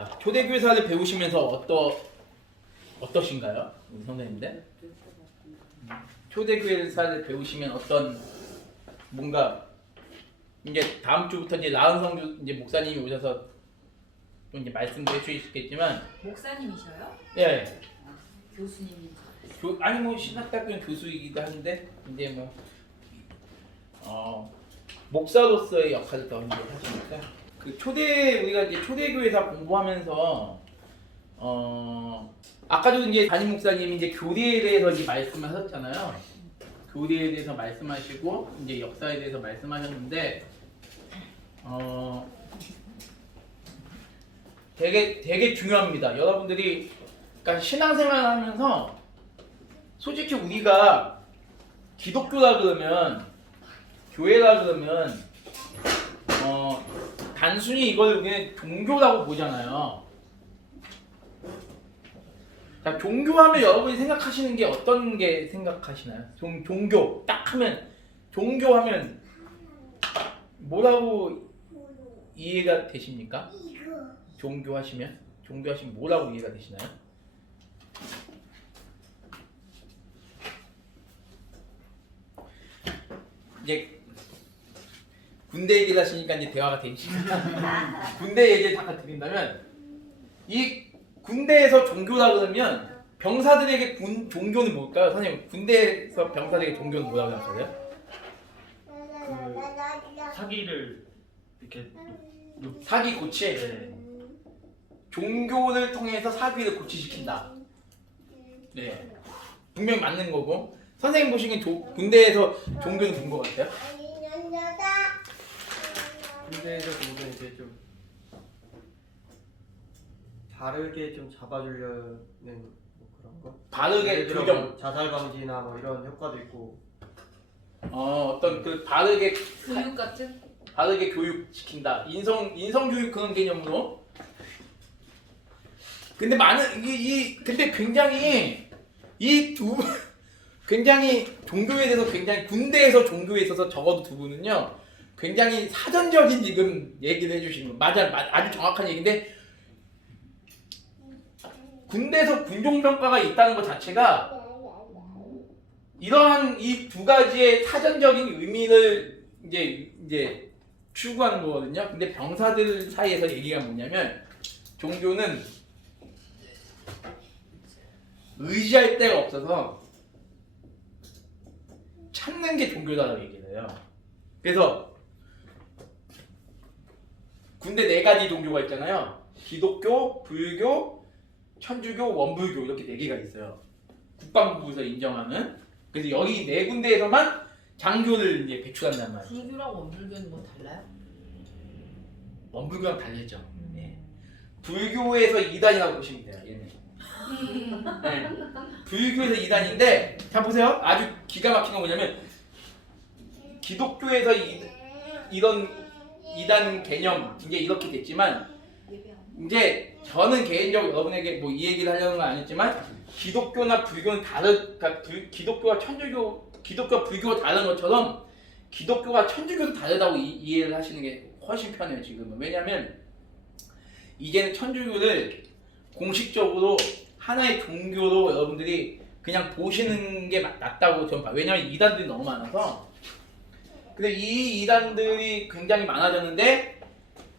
초대교회사를 배우시면서 어떠신가요? 우리 선생님들? 초대교회사를 배우시면 어떤 뭔가 이제 다음 주부터 이제 라은성 이제 목사님이 오셔서 또 이제 말씀도 해주시겠지만 목사님이셔요? 예, 교수님인지. 아니 뭐 신학대학교 교수이기도 한데 이제 뭐 목사로서의 역할을 더 이제 하시니까 그 우리가 이제 초대교회사 공부하면서 아까도 이제 담임 목사님이 이제 교리에 대해서 이제 말씀을 하셨잖아요. 교리에 대해서 말씀하시고 이제 역사에 대해서 말씀하셨는데 되게 중요합니다. 여러분들이 그러니까 신앙생활을 하면서 솔직히 우리가 기독교라 그러면 교회라 그러면 단순히 이걸 그냥 종교라고 보잖아요. 자, 종교하면 여러분이 생각하시는 게 어떤 게 생각하시나요? 종교 딱 하면 종교하면 뭐라고 이해가 되십니까? 종교하시면 뭐라고 이해가 되시나요? 이제 군대 얘기를 하시니까 이제 대화가 되니까 군대 얘기를 잠깐 드린다면 이 군대에서 종교라 그러면 병사들에게 종교는 뭘까요? 선생님 군대에서 병사들에게 종교는 뭐라고 생각하세요? 사기를 이렇게 사기 고치. 네. 종교를 통해서 사기를 고치시킨다. 네, 분명히 맞는 거고 선생님 보시기엔 군대에서 종교는 본 것 같아요? 군대에서 보면 이제 좀 바르게 좀 잡아주려는 뭐 그런 거. 바르게 예를 들어 교정. 뭐 자살 방지나 뭐 이런 효과도 있고. 어떤 그 바르게 교육 같은? 바르게 교육시킨다. 인성 교육 그런 개념으로. 근데 근데 굉장히 굉장히 종교에 대해서 굉장히 군대에서 종교에 있어서 적어도 두 분은요 굉장히 사전적인 지금 얘기를 해주시는 거 아주 정확한 얘기인데 군대에서 군종평가가 있다는 것 자체가 이러한 이 두 가지의 사전적인 의미를 이제 추구하는 거거든요. 근데 병사들 사이에서 얘기가 뭐냐면 종교는 의지할 데가 없어서 찾는 게 종교다라고 얘기를 해요. 그래서 군대 4가지 종교가 있잖아요. 기독교, 불교, 천주교, 원불교 이렇게 4개가 있어요. 국방부에서 인정하는. 그래서 여기 4군데에서만 장교를 이제 배출한단 말이에요. 불교랑 원불교는 뭐 달라요? 원불교랑 다르죠. 네. 불교에서 2단이라고 보시면 돼요. 얘는. 네. 불교에서 2단인데 자 보세요. 아주 기가 막힌 건 뭐냐면 기독교에서 이런 2단 개념 이제 이렇게 됐지만 이제 저는 개인적으로 여러분에게 뭐 이 얘기를 하려는 건 아니지만 기독교나 불교는 그러니까 기독교와 천주교, 기독교와 불교가 다른 것처럼 기독교와 천주교도 다르다고 이해를 하시는 게 훨씬 편해요 지금은. 왜냐하면 이제는 천주교를 공식적으로 하나의 종교로 여러분들이 그냥 보시는 게 낫다고 저는 봐요. 왜냐하면 이단들이 너무 많아서. 근데 이 이단들이 굉장히 많아졌는데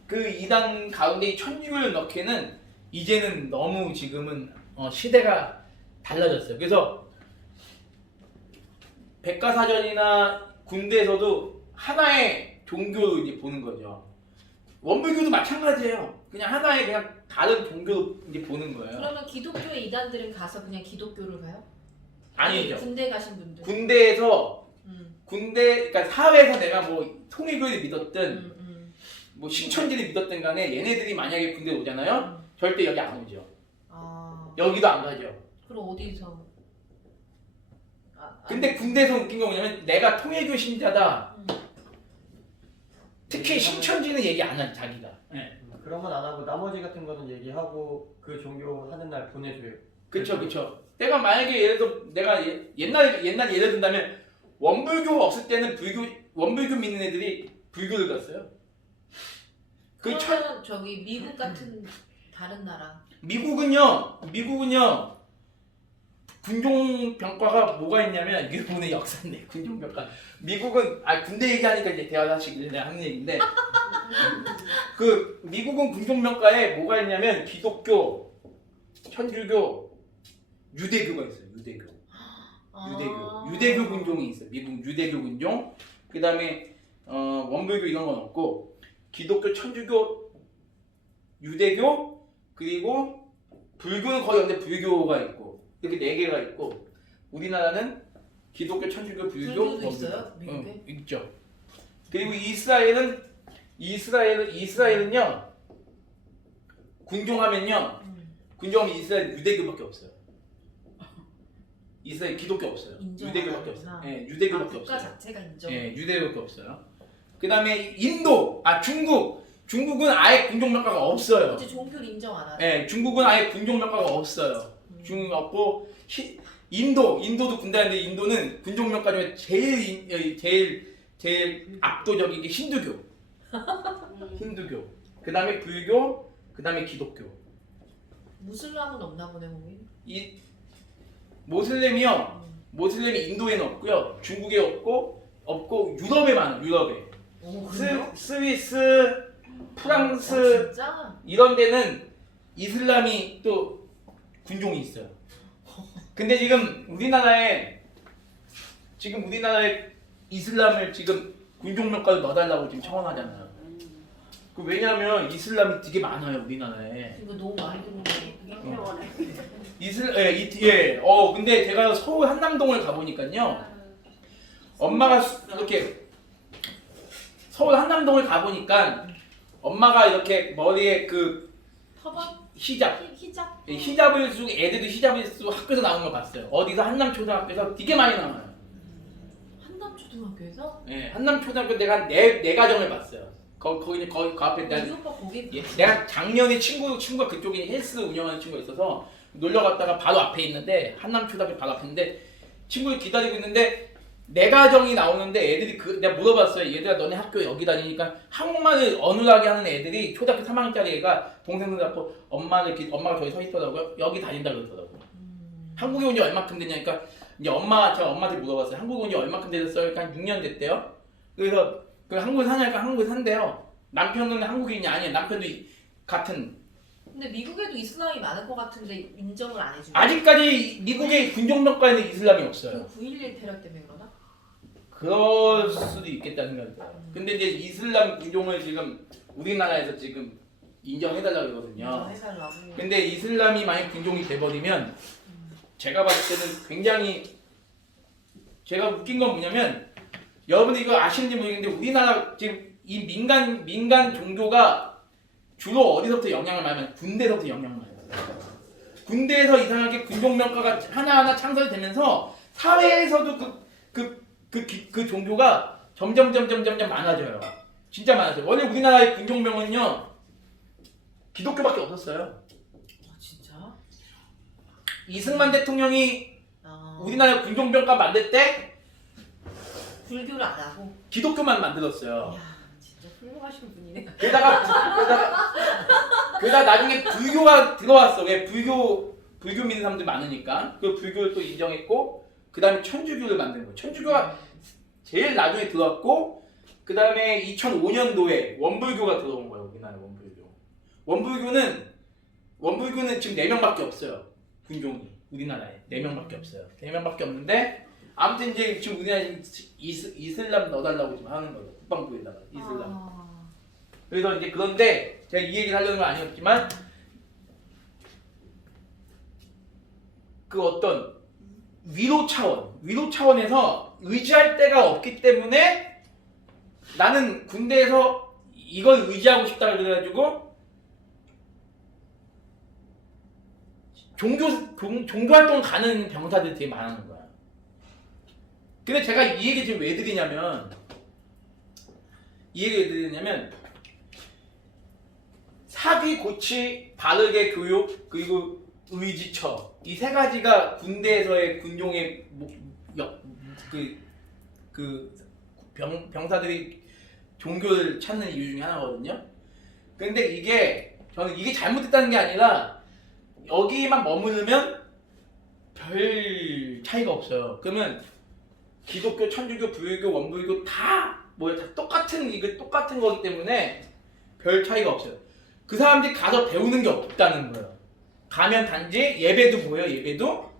그 이단 가운데 천주교를 넣기에는 이제는 너무 지금은 시대가 달라졌어요. 그래서 백과사전이나 군대에서도 하나의 종교로 이제 보는 거죠. 원불교도 마찬가지예요. 그냥 하나의 그냥 다른 종교로 이제 보는 거예요. 그러면 기독교의 이단들은 가서 그냥 기독교를 가요? 아니죠. 군대 가신 분들. 군대에서 그러니까 사회에서 내가 뭐 통일교를 믿었든 뭐 신천지를 믿었든 간에 얘네들이 만약에 군대 오잖아요. 절대 여기 안 오죠. 여기도 안 가죠. 그럼 어디서? 근데 군대에서 웃긴 거 뭐냐면 내가 통일교 신자다. 특히 신천지는 얘기 안 하죠 자기가. 네. 그런 건 안 하고 나머지 같은 거는 얘기하고 그 종교 하는 날 보내줘요. 그쵸. 내가 만약에 예를 들어 내가 옛날 예를 든다면 원불교가 없을 때는 원불교 믿는 애들이 불교를 갔어요. 그러면 저기 미국 같은 다른 나라. 미국은요 군종 병과가 뭐가 있냐면 이게 오늘 역사인데 군종 병과. 미국은 군대 얘기하니까 이제 대화하시길래 내가 하는 얘기인데 그 미국은 군종 병과에 뭐가 있냐면 기독교, 천주교, 유대교가 있어요. 유대교 군종이 있어요. 미국 유대교 군종. 그다음에 원불교 이런 건 없고 기독교, 천주교, 유대교 그리고 불교는 거의 없는데 불교가 있고 이렇게 4개가 있고 우리나라는 기독교, 천주교, 불교, 불교도 원불교. 있어요? 미국에? 있죠. 그리고 이스라엘은요 군종하면요 군종하면 이스라엘 유대교밖에 없어요. 이스라엘 기독교 없어요. 인정 유대교밖에 안 없어요. 하는구나. 예, 유대교밖에 국가 없어요. 자체가 인정. 예, 유대교밖에 없어요. 그다음에 중국은 아예 군종명가가 없어요. 어째 종교를 인정 안 하죠? 예, 중국은 아예 군종명가가 없어요. 중국 없고 인도도 군대인데 인도는 군종명가 중에 제일 압도적인 게 힌두교. 그다음에 불교, 그다음에 기독교. 무슬람은 없나 보네 거기. 이 모슬렘이 인도에는 없고요. 중국에 없고 유럽에 많아요. 유럽에. 오 그래요? 스위스, 아, 프랑스 진짜? 이런 데는 이슬람이 또 군종이 있어요. 근데 지금 우리나라에 이슬람을 지금 군종명가로 넣어달라고 지금 청원하잖아요. 왜냐하면 이슬람이 되게 많아요 우리나라에. 이거 너무 많이 들어오네. 근데 제가 서울 한남동을 가보니까요. 엄마가 이렇게 서울 한남동을 가보니까 엄마가 이렇게 머리에 그 터벅? 히잡 히잡? 애들이 히잡을 쓰고 학교에서 나오는 걸 봤어요. 어디서 한남초등학교에서 되게 많이 나와요. 한남초등학교에서? 예, 한남초등학교 내가 한 네 가정을 봤어요. 거기 그 앞에 우리 오빠 거기 내가 작년에 친구가 그쪽에 헬스 운영하는 친구가 있어서 놀러 갔다가 바로 앞에 있는데 한남초등학교 바로 앞에 있는데 친구를 기다리고 있는데 네 가정이 나오는데 애들이 내가 물어봤어요. 얘들아 너네 학교 여기 다니니까 한국말을 어눌하게 하는 애들이 초등학교 3학년짜리 애가 동생들 갖고 엄마가 저기 서 있더라고요. 여기 다닌다 그러더라고요. 한국에 온 지 얼마큼 됐냐니까 이제 제가 엄마한테 물어봤어요. 한국에 온 지 얼마큼 됐어요? 그러니까 한 6년 됐대요. 그래서 한국에 사냐니까 한국에 산대요. 남편은 한국인이 아니에요. 남편도 같은. 근데 미국에도 이슬람이 많을 것 같은데 인정을 안 해주고. 아직까지 미국의 군종명가에는 이슬람이 없어요. 9.11 테러 때문에 그러나? 그럴 수도 있겠다는 생각이 들어요. 근데 이제 이슬람 군종을 지금 우리나라에서 지금 인정해달라고 그러거든요. 인정해달라고. 근데 이슬람이 만약 군종이 돼버리면 제가 봤을 때는 굉장히 제가 웃긴 건 뭐냐면 여러분들 이거 아시는지 모르겠는데 우리나라 지금 이 민간 종교가 주로 어디서부터 영향을 받냐면 군대에서부터 영향을 받아요. 군대에서 이상하게 군종명가가 하나하나 창설되면서 사회에서도 그 종교가 점점 많아져요. 진짜 많아져요. 원래 우리나라의 군종명은요 기독교밖에 없었어요. 진짜? 이승만 대통령이 우리나라 군종병과 만들 때 불교를 안 하고. 기독교만 만들었어요. 이야 진짜 훌륭하신 분이네. 게다가 나중에 불교가 들어왔어. 왜 불교 믿는 사람들 많으니까 그 불교를 또 인정했고 그 다음에 천주교를 만든 거예요. 천주교가 제일 나중에 들어왔고 그 다음에 2005년도에 원불교가 들어온 거예요. 우리나라 원불교는 지금 4명밖에 없어요. 군종이 우리나라에 4명밖에 없어요. 4명밖에 없는데 아무튼 이제 지금 우리나라에 이슬람 넣어달라고 지금 하는 거예요. 국방부에다가 이슬람. 그래서 이제 그런데 제가 이 얘기를 하려는 건 아니었지만 그 어떤 위로 차원에서 의지할 데가 없기 때문에 나는 군대에서 이걸 의지하고 싶다 그래가지고 종교 활동 가는 병사들이 되게 많은 거야. 근데 제가 이 얘기 지금 왜 드리냐면 사기, 고치, 바르게 교육, 그리고 의지처 이 3가지가 군대에서의 군종의 병사들이 종교를 찾는 이유 중에 하나거든요. 근데 이게 저는 이게 잘못됐다는 게 아니라 여기만 머무르면 별 차이가 없어요. 그러면 기독교, 천주교, 불교, 원불교 다 똑같은 이거 똑같은 거기 때문에 별 차이가 없어요. 그 사람들이 가서 배우는 게 없다는 거예요. 가면 단지 예배도 보여요. 예배도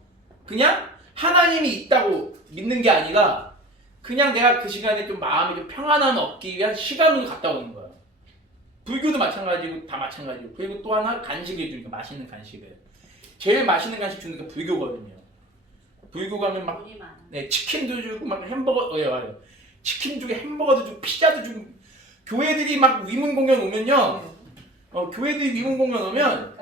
그냥 하나님이 있다고 믿는 게 아니라 그냥 내가 그 시간에 좀 마음이 좀 평안함을 얻기 위한 시간으로 갔다 오는 거예요. 불교도 마찬가지고 다 마찬가지고. 그리고 또 하나 간식을 주니까 맛있는 간식을. 제일 맛있는 간식 주는 게 불교거든요. 불교 가면 막 네, 치킨도 주고 막 햄버거 맞아요. 치킨 주고 햄버거도 주고 피자도 주고. 교회들이 막 위문 공연 오면요. 교회들이 위문 공연 오면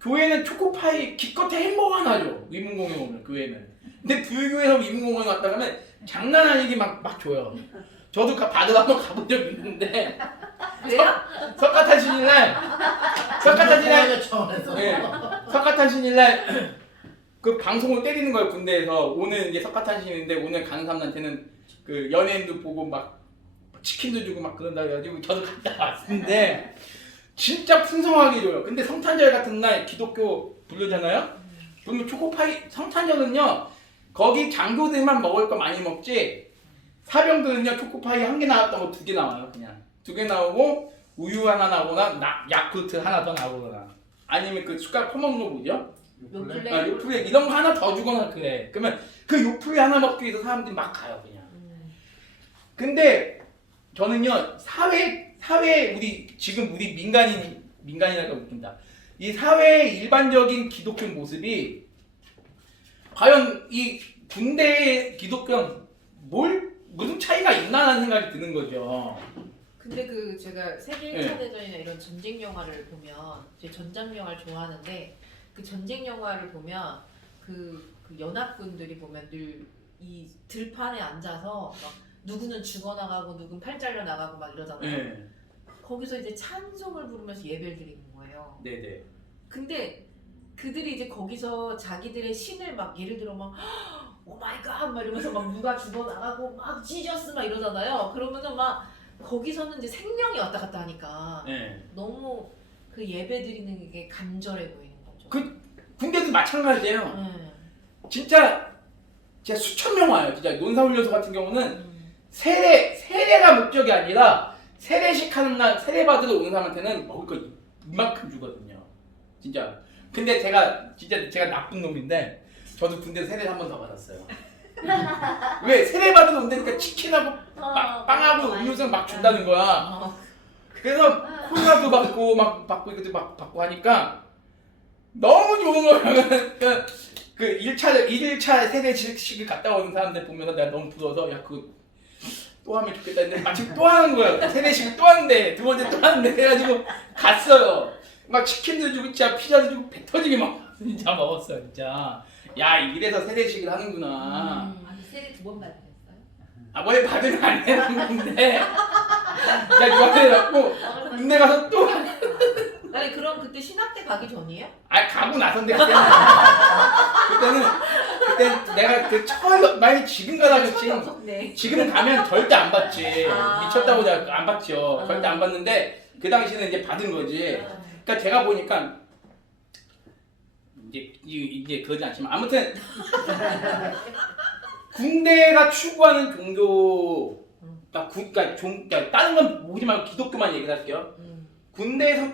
교회는 초코파이 기껏해 햄버거 하나 줘. 위문 공연 오면 교회는. 근데 불교에서 위문 공연 왔다 가면 장난 아니게 막 줘요. 저도 받으러 한번 가본 적 있는데 그래요? 석가탄신일날 네, 석가탄신일날 그 방송을 때리는 거예요. 군대에서 오늘 이제 석가탄신인데 오늘 가는 사람한테는 그 연예인도 보고 막 치킨도 주고 막 그런다 해가지고 저도 갔다 왔는데 진짜 풍성하게 줘요. 근데 성탄절 같은 날 기독교 부르잖아요. 그러면 초코파이 성탄절은요 거기 장교들만 먹을 거 많이 먹지 사병들은요 초코파이 한 개 나왔던 거 2개 나와요. 그냥 2개 나오고 우유 하나 나오거나 야쿠르트 하나 더 나오거나 아니면 그 숟가락 퍼먹는 거 뭐죠? 요플레. 요플레 이런 거 하나 더 주거나 그래. 그러면 그 요플레 하나 먹기 위해서 사람들이 막 가요 그냥. 근데 저는요 사회 우리 민간이라고 웃긴다. 이 사회의 일반적인 기독교 모습이 과연 이 군대의 기독교랑 무슨 차이가 있나라는 생각이 드는 거죠. 근데 그 제가 세계 1차 네. 대전이나 이런 전쟁 영화를 보면 제 전장 영화를 좋아하는데 그 전쟁 영화를 보면 그 연합군들이 보면 늘 이 들판에 앉아서 막 누구는 죽어나가고 누구는 팔 잘려 나가고 막 이러잖아요. 네. 거기서 이제 찬송을 부르면서 예배를 드리는 거예요. 네네. 근데 그들이 이제 거기서 자기들의 신을 막 예를 들어 막 오 마이 갓 막 이러면서 막 누가 죽어나가고 막 지저스 막 이러잖아요. 그러면은 막 거기서는 이제 생명이 왔다 갔다 하니까 네. 너무 그 예배 드리는 게 간절해 보이는 거죠. 군대도 마찬가지예요. 네. 진짜 수천 명 와요. 진짜 논사훈련소 같은 경우는 세례가 목적이 아니라 세례식 하는 날 세례 받으러 오는 사람한테는 먹을 거 이만큼 주거든요. 진짜. 근데 제가 나쁜 놈인데 저도 군대에서 세례를 한 번 더 받았어요. 왜 세례 받으러 온다니까 치킨하고 빵하고 음료수 막 준다는 거야. 그래서 콜라도 받고 이것도 막 받고 하니까 너무 좋은 거예요. 그 1차 세례식을 갔다 오는 사람들 보면서 내가 너무 부러워서 야 그거 또 하면 좋겠다 했는데 마침 또 하는 거예요. 세례식을 또 하는데 두 번째 또 하는데 해가지고 갔어요. 막 치킨도 주고 진짜 피자도 주고 배 터지게 진짜 먹었어요. 진짜 야 이래서 세례식을 하는구나. 아니 세례 2번 받으셨어요? 뭘 받으면 안 되는 건데 나 유학생을 갖고 군대 가서 또 아니 그럼 그때 신학대 가기 전이에요? 가고 나선데 그때는 내가 그 처음 만약 지금 가다 네. 지금 가면 절대 안 받지. 아. 미쳤다고 안 받죠. 아. 절대 안 받는데 그 당시에는 이제 받은 거지. 그러니까 제가 보니까 이제 그러지 않지만 아무튼 군대가 추구하는 종교 그러니까 다른 건 보지 말고 기독교만 얘기를 할게요. 군대에서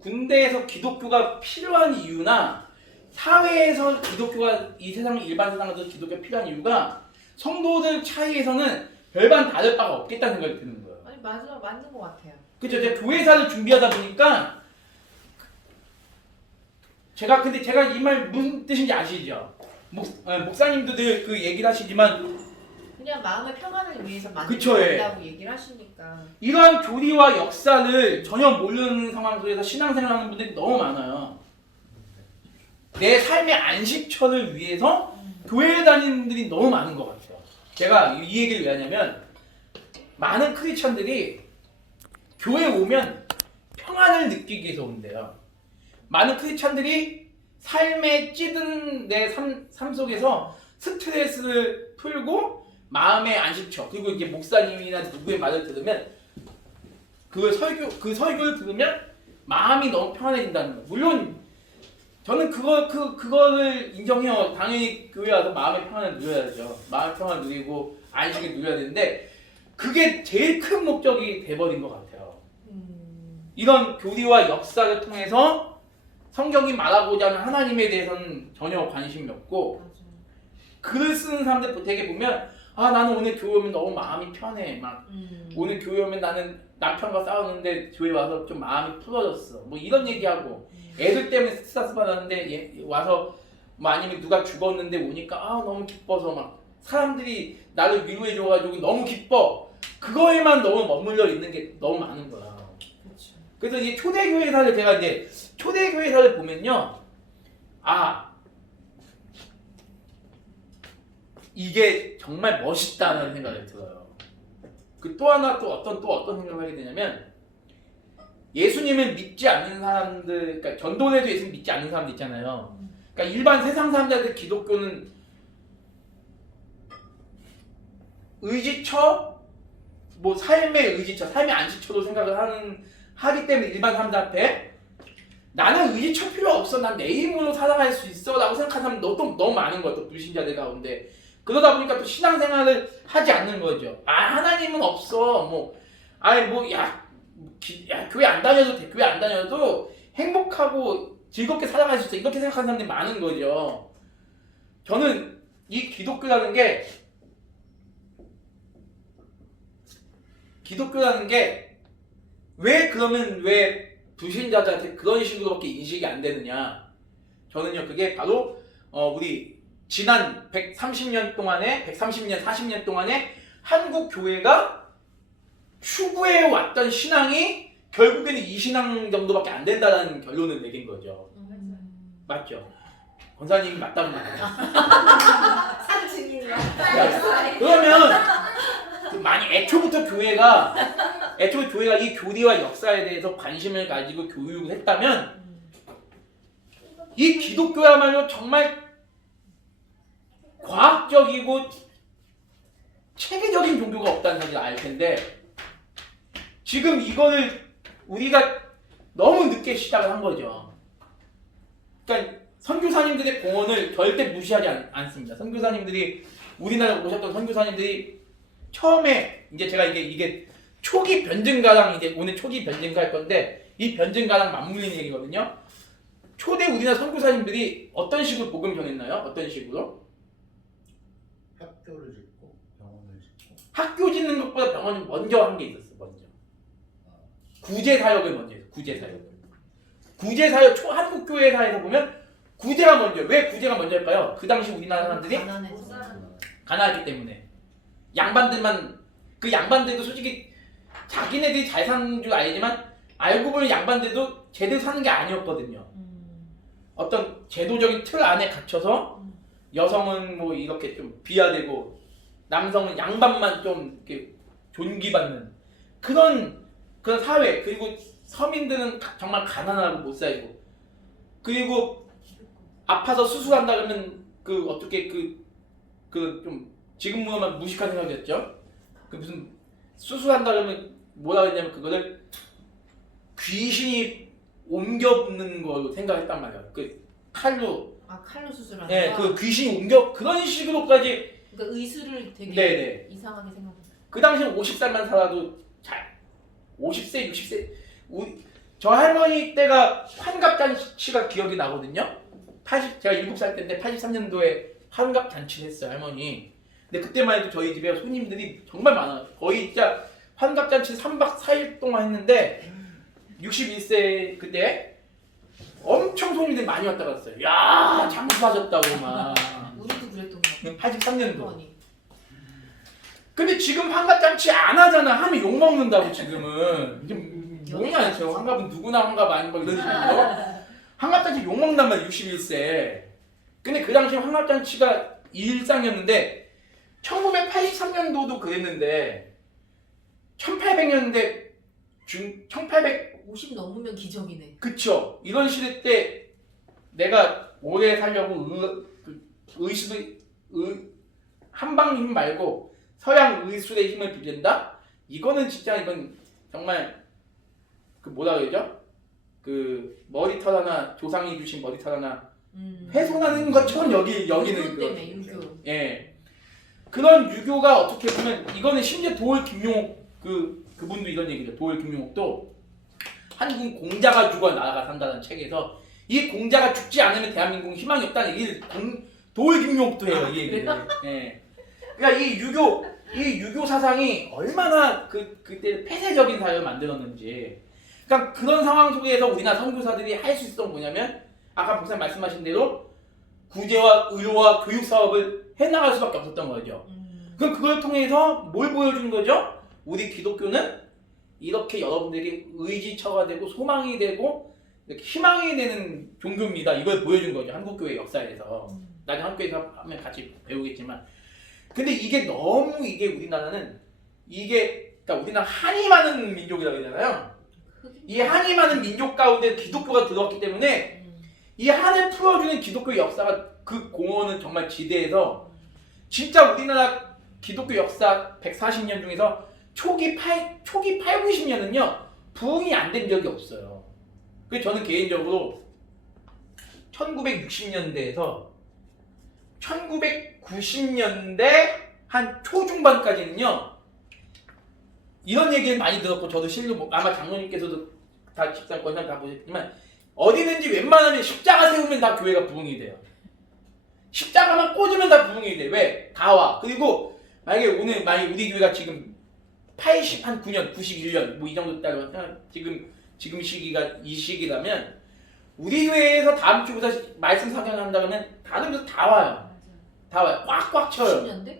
군대에서 기독교가 필요한 이유나 사회에서 기독교가 이 세상 일반 세상에서 기독교가 필요한 이유가 성도들 차이에서는 별반 다를 바가 없겠다는 생각이 드는 거예요. 아니 맞아 맞는 것 같아요. 그렇죠. 제가 교회사를 준비하다 보니까 근데 제가 이 말 무슨 뜻인지 아시죠? 목사님들도 그 얘기를 하시지만 그냥 마음의 평안을 위해서 그쵸, 예. 만든다고 얘기를 하시니까. 이러한 교리와 역사를 전혀 모르는 상황 속에서 신앙생활 하는 분들이 너무 많아요. 내 삶의 안식처를 위해서 교회에 다니는 분들이 너무 많은 것 같아요. 제가 이 얘기를 왜 하냐면 많은 크리스천들이 교회에 오면 평안을 느끼기 위해서 온대요. 많은 크리스천들이 삶에 찌든 내 삶 속에서 스트레스를 풀고 마음의 안식처 그리고 이제 목사님이나 누구의 말을 들으면 그 설교를 들으면 마음이 너무 편안해진다는 거예요. 물론 저는 그거를 인정해요. 당연히 교회 와서 마음의 평안을 누려야죠. 마음의 평안을 누리고 안식을 누려야 되는데 그게 제일 큰 목적이 돼버린 것 같아요. 이런 교리와 역사를 통해서 성경이 말하고자 하는 하나님에 대해서는 전혀 관심이 없고 맞아요. 글을 쓰는 사람들 되게 보면 아 나는 오늘 교회 오면 너무 마음이 편해 막 오늘 교회 오면 나는 남편과 싸웠는데 교회 와서 좀 마음이 풀어졌어 뭐 이런 얘기하고 애들 때문에 스트레스 받았는데 와서 뭐 아니면 누가 죽었는데 오니까 아 너무 기뻐서 막 사람들이 나를 위로해줘가지고 너무 기뻐 그거에만 너무 머물러 있는 게 너무 많은 거야. 그렇죠. 그래서 이 초대교회사를 제가 이제 초대교회사를 보면요 아 이게 정말 멋있다는 생각이 들어요. 그 또 하나 또 어떤 생각을 하게 되냐면 예수님을 믿지 않는 사람들, 그러니까 전도에도 예수님 믿지 않는 사람들 있잖아요. 그러니까 일반 세상 사람들한테 기독교는 의지처, 뭐 삶의 의지처, 삶의 안식처로 생각을 하기 때문에 일반 사람들 앞에 나는 의지처 필요 없어, 난 내 힘으로 살아갈 수 있어 라고 생각하는 사람 너무 많은 거예요. 또 불신자들 가운데. 그러다 보니까 또 신앙생활을 하지 않는 거죠. 아 하나님은 없어. 뭐 아니 뭐야 교회 안 다녀도 돼. 교회 안 다녀도 행복하고 즐겁게 살아갈 수 있어. 이렇게 생각하는 사람들이 많은 거죠. 저는 이 기독교라는 게 그러면 왜 불신자들한테 그런 식으로밖에 인식이 안 되느냐. 저는요 그게 바로 우리 지난 130년, 40년 동안에 한국 교회가 추구해 왔던 신앙이 결국에는 이 신앙 정도밖에 안 된다는 결론을 내린 거죠. 맞죠? 권사님이 맞다는 말이에요. 상증인가? 그러면 많이 애초부터 교회가 이 교리와 역사에 대해서 관심을 가지고 교육을 했다면 이 기독교야말로 정말 과학적이고 체계적인 종교가 없다는 사실을 알 텐데 지금 이거를 우리가 너무 늦게 시작을 한 거죠. 그러니까 선교사님들의 공헌을 절대 무시하지 않습니다. 선교사님들이 우리나라에 오셨던 선교사님들이 처음에 이제 제가 이게 초기 변증가랑 이제 오늘 초기 변증가 할 건데 이 변증가랑 맞물리는 얘기거든요. 초대 우리나라 선교사님들이 어떤 식으로 복음 전했나요? 어떤 식으로? 학교를 짓고 병원을 짓고 학교 짓는 것보다 병원을 먼저 한 게 있었어. 먼저 구제 사역을 먼저 했어. 구제 사역 한국 교회사에서 보면 구제가 먼저. 왜 구제가 먼저일까요? 그 당시 우리나라 사람들이 가난하기 때문에 양반들도 솔직히 자기네들이 잘 사는 줄 알지만 알고 보니 양반들도 제대로 사는 게 아니었거든요. 어떤 제도적인 틀 안에 갇혀서 여성은 뭐 이렇게 좀 비하되고 남성은 양반만 좀 이렇게 존귀받는 그런 사회. 그리고 서민들은 정말 가난하고 못 살고 그리고 아파서 수술한다 그러면 어떻게 좀 지금 보면 무식한 생각이었죠. 무슨 수술한다 그러면 뭐라 그랬냐면 그거를 귀신이 옮겨붙는 걸로 생각했단 말이야. 칼로 수술하는 네, 거? 귀신이 그런 식으로까지. 그러니까 의술을 되게 네네. 이상하게 생각했어요. 그 당시에 50살만 살아도 50세, 60세. 저 할머니 때가 환갑잔치가 기억이 나거든요. 제가 7살 때인데 83년도에 환갑잔치를 했어요, 할머니. 근데 그때만 해도 저희 집에 손님들이 정말 많아요. 거의 진짜 환갑잔치 3박 4일 동안 했는데 61세 그때 엄청 손님들이 많이 왔다 갔어요. 야 장수하셨다고 막. 우리도 그랬던 거 같아요. 83년도. 근데 지금 환갑잔치 안 하잖아. 하면 욕먹는다고 지금은. 이제 뭐냐 저 환갑은 누구나 환갑 아닌 거 이런 식으로. 환갑잔치 욕먹는단 말이야 61세. 근데 그 당시 환갑잔치가 일상이었는데 1983년도도 그랬는데 1800년대 50 넘으면 기적이네. 그쵸. 이런 시대 때 내가 오래 살려고 한방 힘 말고 서양 의술의 힘을 빌린다? 이건 정말 그 뭐라 그러죠? 그 머리털 하나 조상이 주신 머리털 하나 훼손하는 것처럼 여기는 유교 때문에 유교. 예. 그런 유교가 어떻게 보면 이거는 심지어 도올 김용옥 그분도 이런 얘기죠. 도올 김용옥도 한국 공자가 죽어 나라가 산다는 책에서 이 공자가 죽지 않으면 대한민국은 희망이 없다는 얘기를 도올 김용옥도 해요. 이 얘기를. 예. 그러니까 이 유교 사상이 얼마나 그때 폐쇄적인 사회를 만들었는지. 그러니까 그런 상황 속에서 우리나라 선교사들이 할 수 있었던 뭐냐면 아까 목사님 말씀하신 대로 구제와 의료와 교육 사업을 해나갈 수밖에 없었던 거죠. 그럼 그걸 통해서 뭘 보여주는 거죠? 우리 기독교는 이렇게 여러분들에게 의지처가 되고 소망이 되고 이렇게 희망이 되는 종교입니다. 이걸 보여준 거죠. 한국교회 역사에서. 나중에 한국교회에서 하면 같이 배우겠지만. 근데 이게 너무 우리나라는 그러니까 우리나라 한이 많은 민족이라고 그러잖아요. 이 한이 많은 민족 가운데 기독교가 들어왔기 때문에 이 한을 풀어주는 기독교 역사가 그 공헌은 정말 지대해서 진짜 우리나라 기독교 역사 140년 중에서 초기 8, 90년은요 부흥이 안 된 적이 없어요. 그래서 저는 개인적으로 1960년대에서 1990년대 한 초중반까지는요 이런 얘기를 많이 들었고 저도 실로 아마 장로님께서도 다 집사 권상 다 보셨지만 어디든지 웬만하면 십자가 세우면 다 교회가 부흥이 돼요. 십자가만 꽂으면 다 부흥이 돼. 왜? 다 와. 그리고 만약에 우리 교회가 지금 89년, 91년 뭐 이 정도 따로 지금 시기가 이 시기라면 우리 교회에서 다음 주부터 말씀 사경한다 그러면 다른 데서 다 와요. 다 와요. 꽉꽉 쳐요. 90년대?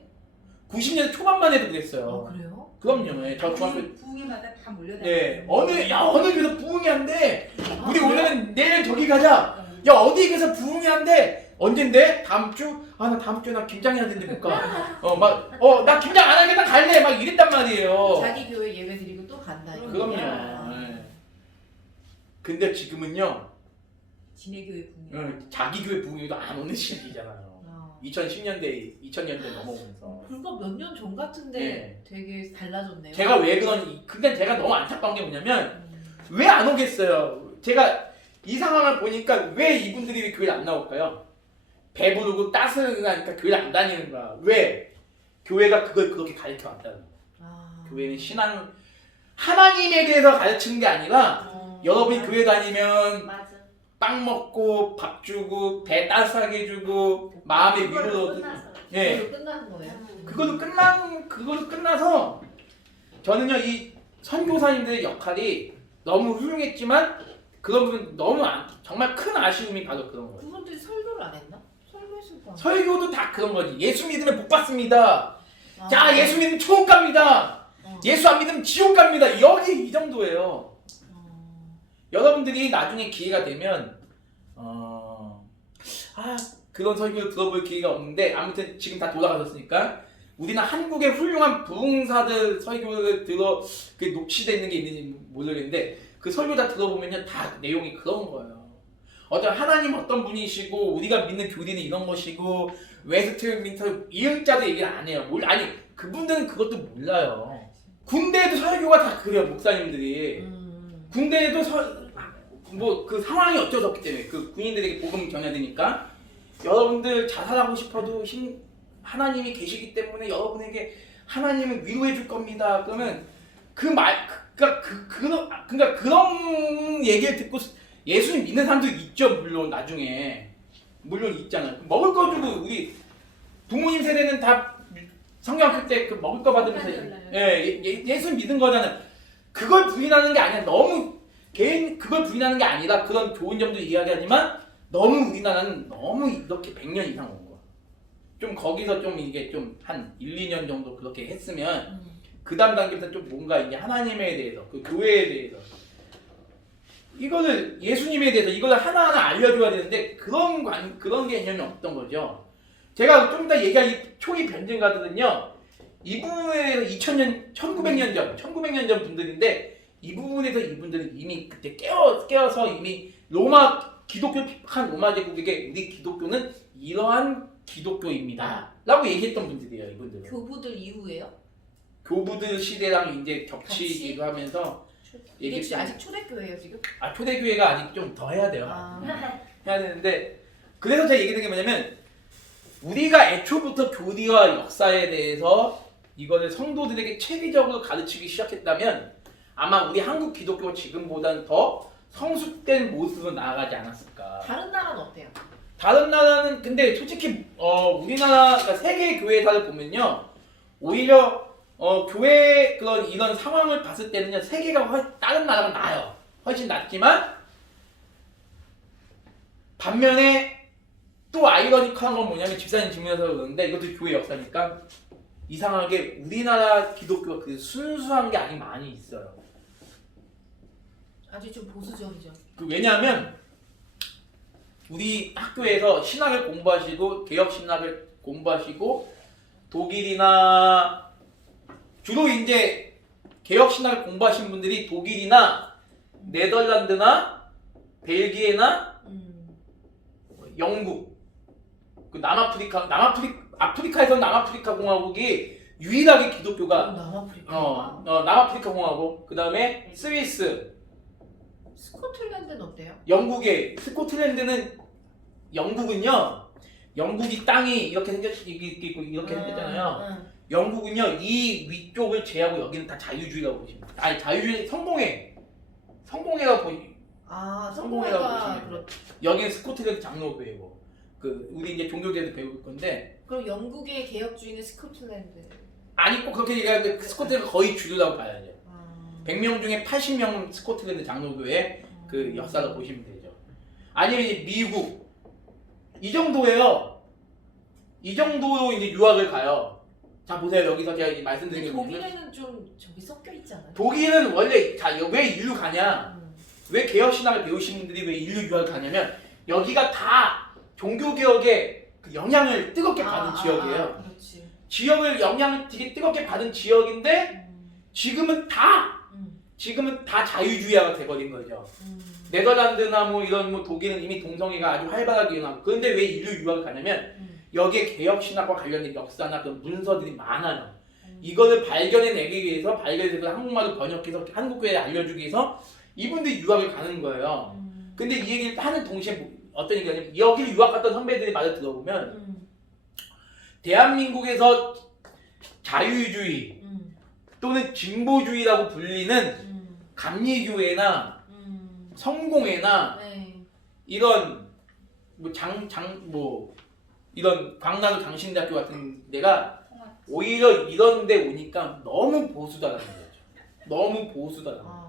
90년 초반만 해도 그랬어요. 그래요? 그럼요. 예, 저 중학교 부흥회마다 다 몰려다니고. 네, 어느 교회에서 부흥이 안 돼. 우리 오늘은 내일 저기 가자. 야, 어디 교회에서 부흥이 안 돼. 언젠데? 다음 주? 아, 나 다음 주에 나 김장해야 되는데 못 가. 나 김장 안 하겠다 갈래. 막 이랬단 말이에요. 자기 교회 예배 드리고 또 간다. 그럼요. 예. 근데 지금은요, 지네 교회 부흥회. 자기 교회 부흥회도 안 오는 시기잖아요. 2010년대 넘어오면서. 불과 몇 년 전 같은데 네. 되게 달라졌네요. 제가 왜 근데 제가 너무 안타까운 게 뭐냐면, 왜 안 오겠어요? 제가 이 상황을 보니까 왜 이분들이 교회를 안 나올까요? 배부르고 따스하니까 교회를 안 다니는 거야. 왜? 교회가 그걸 그렇게 가르쳐 왔다는 거야. 교회는 신앙, 하나님에 대해서 가르치는 게 아니라 여러분이 교회 다니면 맞아. 빵 먹고 밥 주고 배 따스하게 주고 마음의 위로도 얻고 예. 그걸로 끝나는 거예요. 그걸로 끝나서 저는요 이 선교사님들의 역할이 너무 훌륭했지만 그런 부분 정말 큰 아쉬움이 바로 그런 거예요. 그분들이 설교를 안 했나? 설교했을 거. 설교도 다 그런 거지. 예수 믿으면 복 받습니다. 자, 예수 믿으면 천국 갑니다. 예수 안 믿으면 지옥 갑니다. 여기 이 정도예요. 여러분들이 나중에 기회가 되면 그런 설교를 들어볼 기회가 없는데 아무튼 지금 다 돌아가셨으니까 우리는 한국의 훌륭한 부흥사들 설교를 녹취되어 있는 게 있는지 모르겠는데 그 설교 다 들어보면요 다 내용이 그런 거예요. 하나님 어떤 분이시고 우리가 믿는 교리는 이런 것이고 웨스트민스터 이응자도 얘기를 안 해요. 아니 그분들은 그것도 몰라요. 군대에도 설교가 다 그래요. 목사님들이 군대에도 그 상황이 어쩔 수 없기 때문에 그 군인들에게 복음 전해야 되니까 여러분들 자살하고 싶어도 하나님이 계시기 때문에 여러분에게 하나님은 위로해 줄 겁니다. 그러면 그러니까 그런 얘기를 듣고 예수님 믿는 사람도 있죠. 물론 나중에 물론 있잖아요. 먹을 거 주고 우리 부모님 세대는 다 성경학교 때 그 먹을 거 받으면서 예수 믿은 거잖아요. 그걸 부인하는 게 아니라 그걸 부인하는 게 아니라 그런 좋은 점도 이야기하지만 너무 우리나라는 너무 이렇게 100년 이상 온 거야. 좀 거기서 좀 이게 좀 한 1, 2년 정도 그렇게 했으면 그 다음 단계에서 좀 뭔가 이제 하나님에 대해서 그 교회에 대해서 이거를 예수님에 대해서 이걸 하나하나 알려줘야 되는데 그런 개념이 없던 거죠. 제가 좀 이따 얘기할 이 초기 변증가들은요 이 부분에 1900년 전 분들인데 이 부분에서 이분들은 이미 그때 깨어서 이미 기독교 핍박한 로마 제국에게 우리 기독교는 이러한 기독교입니다 라고 얘기했던 분들이에요. 이분들은 교부들 이후에요? 교부들 시대랑 이제 겹치기도 하면서 이게 지금 아직 초대교회예요 지금? 초대교회가 아직 좀 더 해야 돼요. 아, 해야 되는데 그래서 제가 얘기하는 게 뭐냐면 우리가 애초부터 교리와 역사에 대해서 이거를 성도들에게 체계적으로 가르치기 시작했다면 아마 우리 한국 기독교가 지금보다는 더 성숙된 모습으로 나아가지 않았을까. 다른 나라는 어때요? 다른 나라는 근데 솔직히 우리나라 그러니까 세계 교회사를 보면요 오히려 교회 그런 이런 상황을 봤을 때는요 세계가 다른 나라가 나아요. 훨씬 낫지만 반면에 또 아이러니컬한 건 뭐냐면 집사님 질문해서 그러는데 이것도 교회 역사니까 이상하게 우리나라 기독교가 그 순수한 게 아직 많이 있어요. 아주 좀 보수적이죠. 왜냐하면 우리 학교에서 신학을 공부하시고 개혁 신학을 공부하시고 독일이나 주로 이제 개혁 신학을 공부하신 분들이 독일이나 네덜란드나 벨기에나 영국 그 아프리카에서 남아프리카 공화국이 유일하게 기독교가 남아프리카. 남아프리카 공화국 그 다음에 스위스 스코틀랜드는 어때요? 영국의 스코틀랜드는 영국은요 영국이 땅이 이렇게 생겼고 이렇게 생겼잖아요. 영국은요 이 위쪽을 제하고 여기는 다 자유주의라고 보시면 돼요. 아니 자유주의 성공회가 보시 성공회가 그렇. 여기는 스코틀랜드 장로교회고 그 우리 이제 종교계에서 배울 건데 그럼 영국의 개혁주의는 스코틀랜드. 아니 꼭 그렇게 얘기하는데 스코틀랜드가 거의 주류라고 봐야죠. 아. 100명 중에 80명은 스코틀랜드 장로교회 그 역사를 보시면 되죠. 아니면 이제 미국 이 정도예요. 이 정도로 이제 유학을 가요. 자 보세요 여기서 제가 말씀드린 게 뭐냐면 독일에는 좀 저기 섞여 있잖아요. 독일은 원래 왜 인류 가냐? 왜 개혁신학을 배우신 분들이 왜 인류 유학을 가냐면 여기가 다 종교개혁의 그 영향을 뜨겁게 받은 지역이에요. 그렇지. 지역을 영향을 되게 뜨겁게 받은 지역인데 지금은 다 자유주의화가 돼버린 거죠. 네덜란드나 뭐 이런 뭐 독일은 이미 동성애가 아주 활발하게 일어나고 그런데 왜 인류 유학을 가냐면 여기에 개혁신학과 관련된 역사나 그런 문서들이 많아요. 이거를 발견해내기 위해서 발견해서 한국말로 번역해서 한국교회에 알려주기 위해서 이분들이 유학을 가는 거예요. 근데 이 얘기를 하는 동시에 어떤 얘기냐면 여기를 유학 갔던 선배들의 말을 들어보면 대한민국에서 자유주의 또는 진보주의라고 불리는 감리교회나 성공회나 네. 이런 이런 광나루 장신대학교 같은 데가 오히려 이런 데 오니까 너무 보수다라는 거죠. 너무 보수다라는 거죠.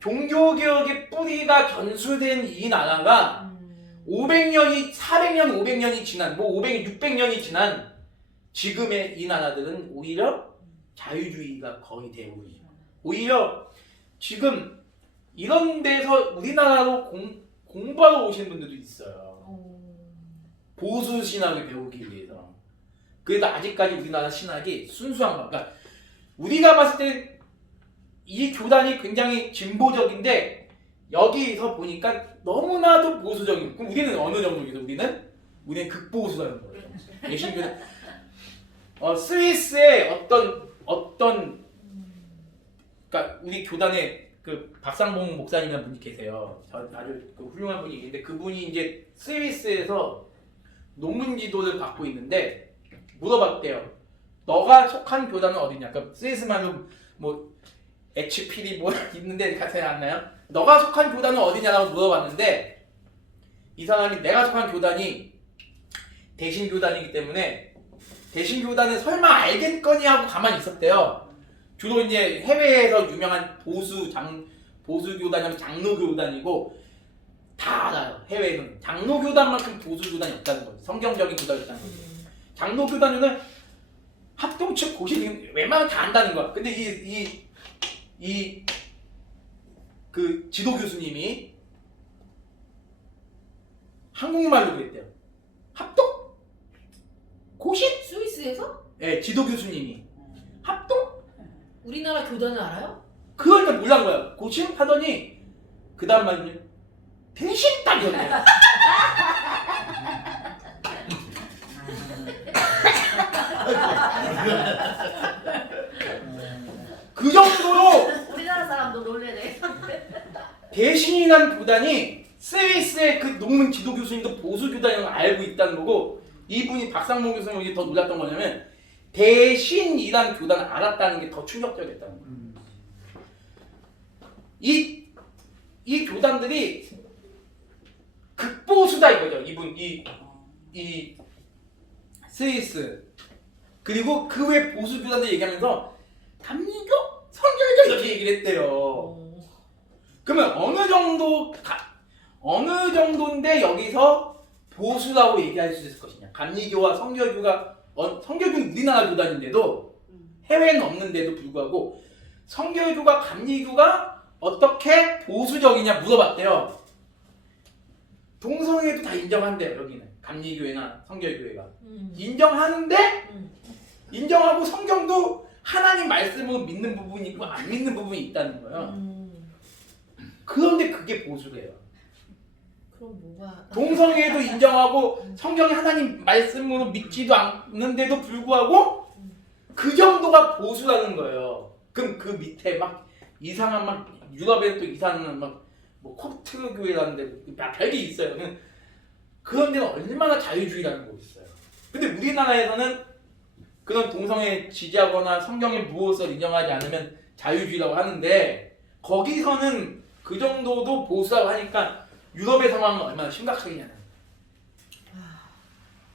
종교개혁의 뿌리가 전수된 이 나라가 500년이 400년 500년이 지난 600년이 지난 지금의 이 나라들은 오히려 자유주의가 거의 대부분이죠. 오히려 지금 이런 데서 우리나라로 공부하러 오시는 분들도 있어요. 보수 신학을 배우기 위해서. 그래도 아직까지 우리나라 신학이 순수한 거. 그러니까 우리가 봤을 때 이 교단이 굉장히 진보적인데 여기서 보니까 너무나도 보수적인. 그럼 우리는 어느 정도겠어? 우리는 극보수라는 거예요. 예신교는 스위스의 어떤 그러니까 우리 교단에 그 박상봉 목사님이라는 분이 계세요. 아주 훌륭한 분이 계신데 그분이 이제 스위스에서 논문 지도를 받고 있는데 물어봤대요. 너가 속한 교단은 어디냐? 그러니까 스위스 말로 뭐 HPD 뭐 있는데 생각 안 나요? 너가 속한 교단은 어디냐라고 물어봤는데 이 사람이 내가 속한 교단이 대신교단이기 때문에 대신교단은 설마 알겠거니 하고 가만히 있었대요. 주로 이제 해외에서 유명한 보수교단이면 장로교단이고 다 알아요. 해외에서는 장로교단만큼 보수교단이 없다는 거죠. 성경적인 교단이 없다는 거죠. 장로교단은 합동측 고시 웬만하면 다 안다는 거야. 근데 그 지도 교수님이 한국말로 그랬대요. 합동? 고시? 스위스에서? 네, 지도 교수님이 합동? 우리나라 교단을 알아요? 그걸 몰란 거야. 고심 하더니 그 다음 말은 대신 딱 이었대요. 그 정도로 나도 놀래네. 대신이라는 교단이 스위스의 그 논문 지도 교수님도 보수 교단인 걸 알고 있다는 거고, 이분이 박상봉 교수님이 더 놀랐던 거냐면 대신이라는 교단을 알았다는 게 더 충격적이었다는 거예요. 이 교단들이 극보수다 이거죠. 이 스위스 그리고 그 외 보수 교단들 얘기하면서 감리교, 성결교 이렇게 얘기를 했대요. 그러면 어느 정도인데 여기서 보수라고 얘기할 수 있을 것이냐? 감리교와 성결교가 성결교는 우리나라 교단인데도 해외에는 없는데도 불구하고 성결교가 감리교가 어떻게 보수적이냐 물어봤대요. 동성애도 다 인정한대요. 여기는 감리교회나 성결교회가 인정하는데 인정하고 성경도 하나님 말씀으로 믿는 부분이 있고 안 믿는 부분이 있다는 거예요. 그런데 그게 보수래요. 그럼 뭐가 동성애도 인정하고 성경이 하나님 말씀으로 믿지도 않는데도 불구하고 그 정도가 보수라는 거예요. 그럼 그 밑에 막 이상한 막 유럽에 또 이상한 막뭐 코트 교회라는 데 별게 있어요. 그런 데는 얼마나 자유주의라는 거 있어요. 근데 우리나라에서는 그런 동성애 지지하거나 성경의 무엇을 인정하지 않으면 자유주의라고 하는데 거기서는 그 정도도 보수라고 하니까 유럽의 상황은 얼마나 심각하겠냐는.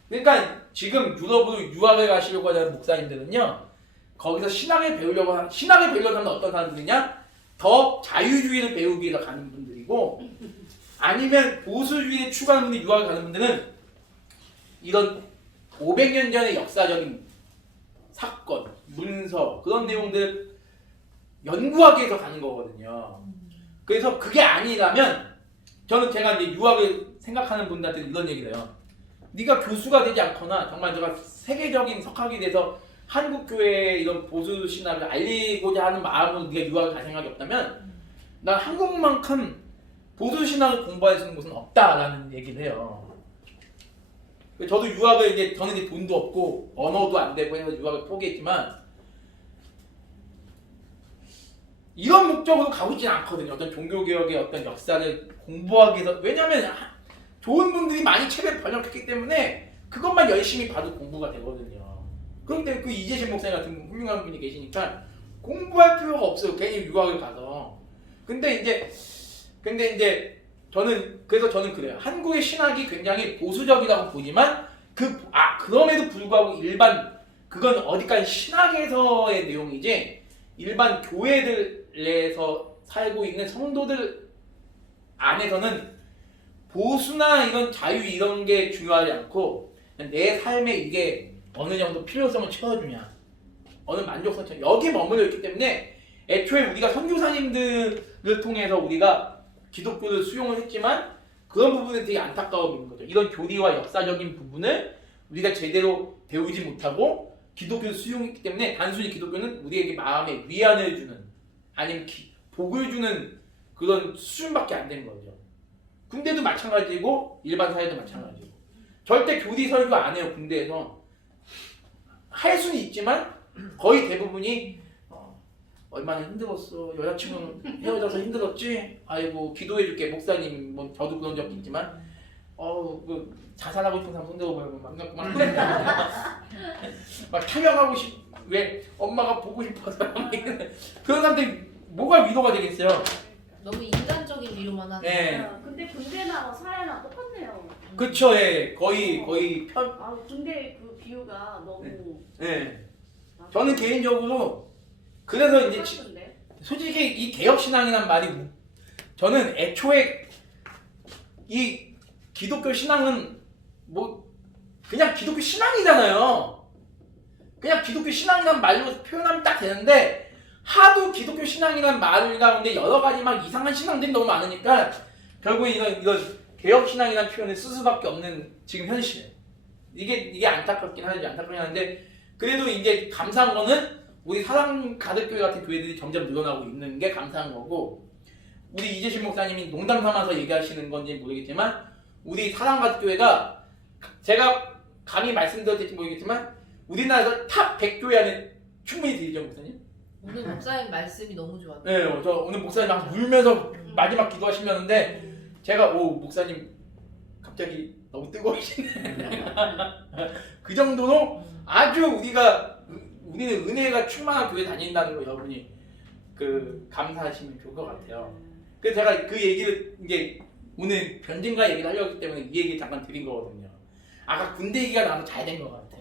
그러니까 지금 유럽으로 유학을 가시려고 하는 목사님들은요, 거기서 신학을 배우려고 하는 어떤 사람들이냐, 더 자유주의를 배우기 위해서 가는 분들이고, 아니면 보수주의를 추구하는 분들이 유학을 가는 분들은 이런 500년 전의 역사적인 사건, 문서 그런 내용들 연구하기 위해서 가는 거거든요. 그래서 그게 아니라면 저는 제가 이제 유학을 생각하는 분들한테 이런 얘기를 해요. 네가 교수가 되지 않거나 정말 내가 세계적인 석학이 돼서 한국 교회의 이런 보수 신학을 알리고자 하는 마음으로 네가 유학을 갈 생각이 없다면 난 한국만큼 보수 신학을 공부할 수 있는 곳은 없다라는 얘기를 해요. 저도 유학을 이제 저는 이제 돈도 없고 언어도 안 되고 해서 유학을 포기했지만 이런 목적으로 가고 있지는 않거든요. 어떤 종교개혁의 어떤 역사를 공부하기 위해서. 왜냐면 좋은 분들이 많이 책을 번역했기 때문에 그것만 열심히 봐도 공부가 되거든요. 그런데 그 이재신 목사님 같은 훌륭한 분이 계시니까 공부할 필요가 없어요. 괜히 유학을 가서. 근데 이제 그래서 저는 그래요. 한국의 신학이 굉장히 보수적이라고 보지만 그럼에도 불구하고 그건 어디까지 신학에서의 내용이지 일반 교회들에서 살고 있는 성도들 안에서는 보수나 이런 자유 이런 게 중요하지 않고 내 삶에 이게 어느 정도 필요성을 채워주냐, 어느 만족성 여기 머물러 있기 때문에 애초에 우리가 선교사님들을 통해서 우리가 기독교를 수용을 했지만 그런 부분에 되게 안타까움이 있는 거죠. 이런 교리와 역사적인 부분을 우리가 제대로 배우지 못하고 기독교를 수용했기 때문에 단순히 기독교는 우리에게 마음에 위안을 주는 아니면 복을 주는 그런 수준밖에 안 되는 거죠. 군대도 마찬가지고 일반 사회도 마찬가지고 절대 교리 설교 안 해요. 군대에서 할 수는 있지만 거의 대부분이 얼마나 힘들었어. 여자친구는 헤어져서 힘들었지. 아이고 기도해줄게 목사님. 뭐 저도 그런 적도 있지만 그 자살하고 싶은 사람 손들어보면 막 탈영하고 왜 엄마가 보고 싶어서 그런 사람들이 뭐가 위로가 되겠어요. 너무 인간적인 위로만 하는. 네. 근데 군대나 사회나 똑같네요. 그쵸. 예. 거의 편. 군대 그 비유가 너무. 예. 저는 개인적으로 그래서 이제 똑같은데? 솔직히 이 개혁신앙이란 말이 저는 애초에 이 기독교 신앙은 뭐 그냥 기독교 신앙이잖아요. 그냥 기독교 신앙이란 말로 표현하면 딱 되는데 하도 기독교 신앙이란 말 가운데 여러 가지 막 이상한 신앙들이 너무 많으니까 결국에 이런 개혁신앙이라는 표현을 쓸 수밖에 없는 지금 현실. 이게 안타깝긴 한데 그래도 이제 감사한 거는 우리 사랑 가득교회 같은 교회들이 점점 늘어나고 있는 게 감사한 거고, 우리 이재신 목사님이 농담 삼아서 얘기하시는 건지 모르겠지만 우리 사랑 가득교회가 제가 감히 말씀드렸을지 모르겠지만 우리나라에서 탑 100교회 안에 충분히 들리죠 목사님? 오늘 목사님 말씀이 너무 좋았어요. 네, 저 오늘 목사님 막 울면서 마지막 기도하시면는데 제가 목사님 갑자기 너무 뜨거우시네. 그 정도로 아주 우리는 은혜가 충만한 교회 다닌다는 거 여러분이 감사하시면 좋을 것 같아요. 그래서 제가 그 얘기를 이제 오늘 변증과 얘기를 하려고 했기 때문에 이 얘기 잠깐 드린 거거든요. 아까 군대 얘기가 나와서 잘 된 것 같아.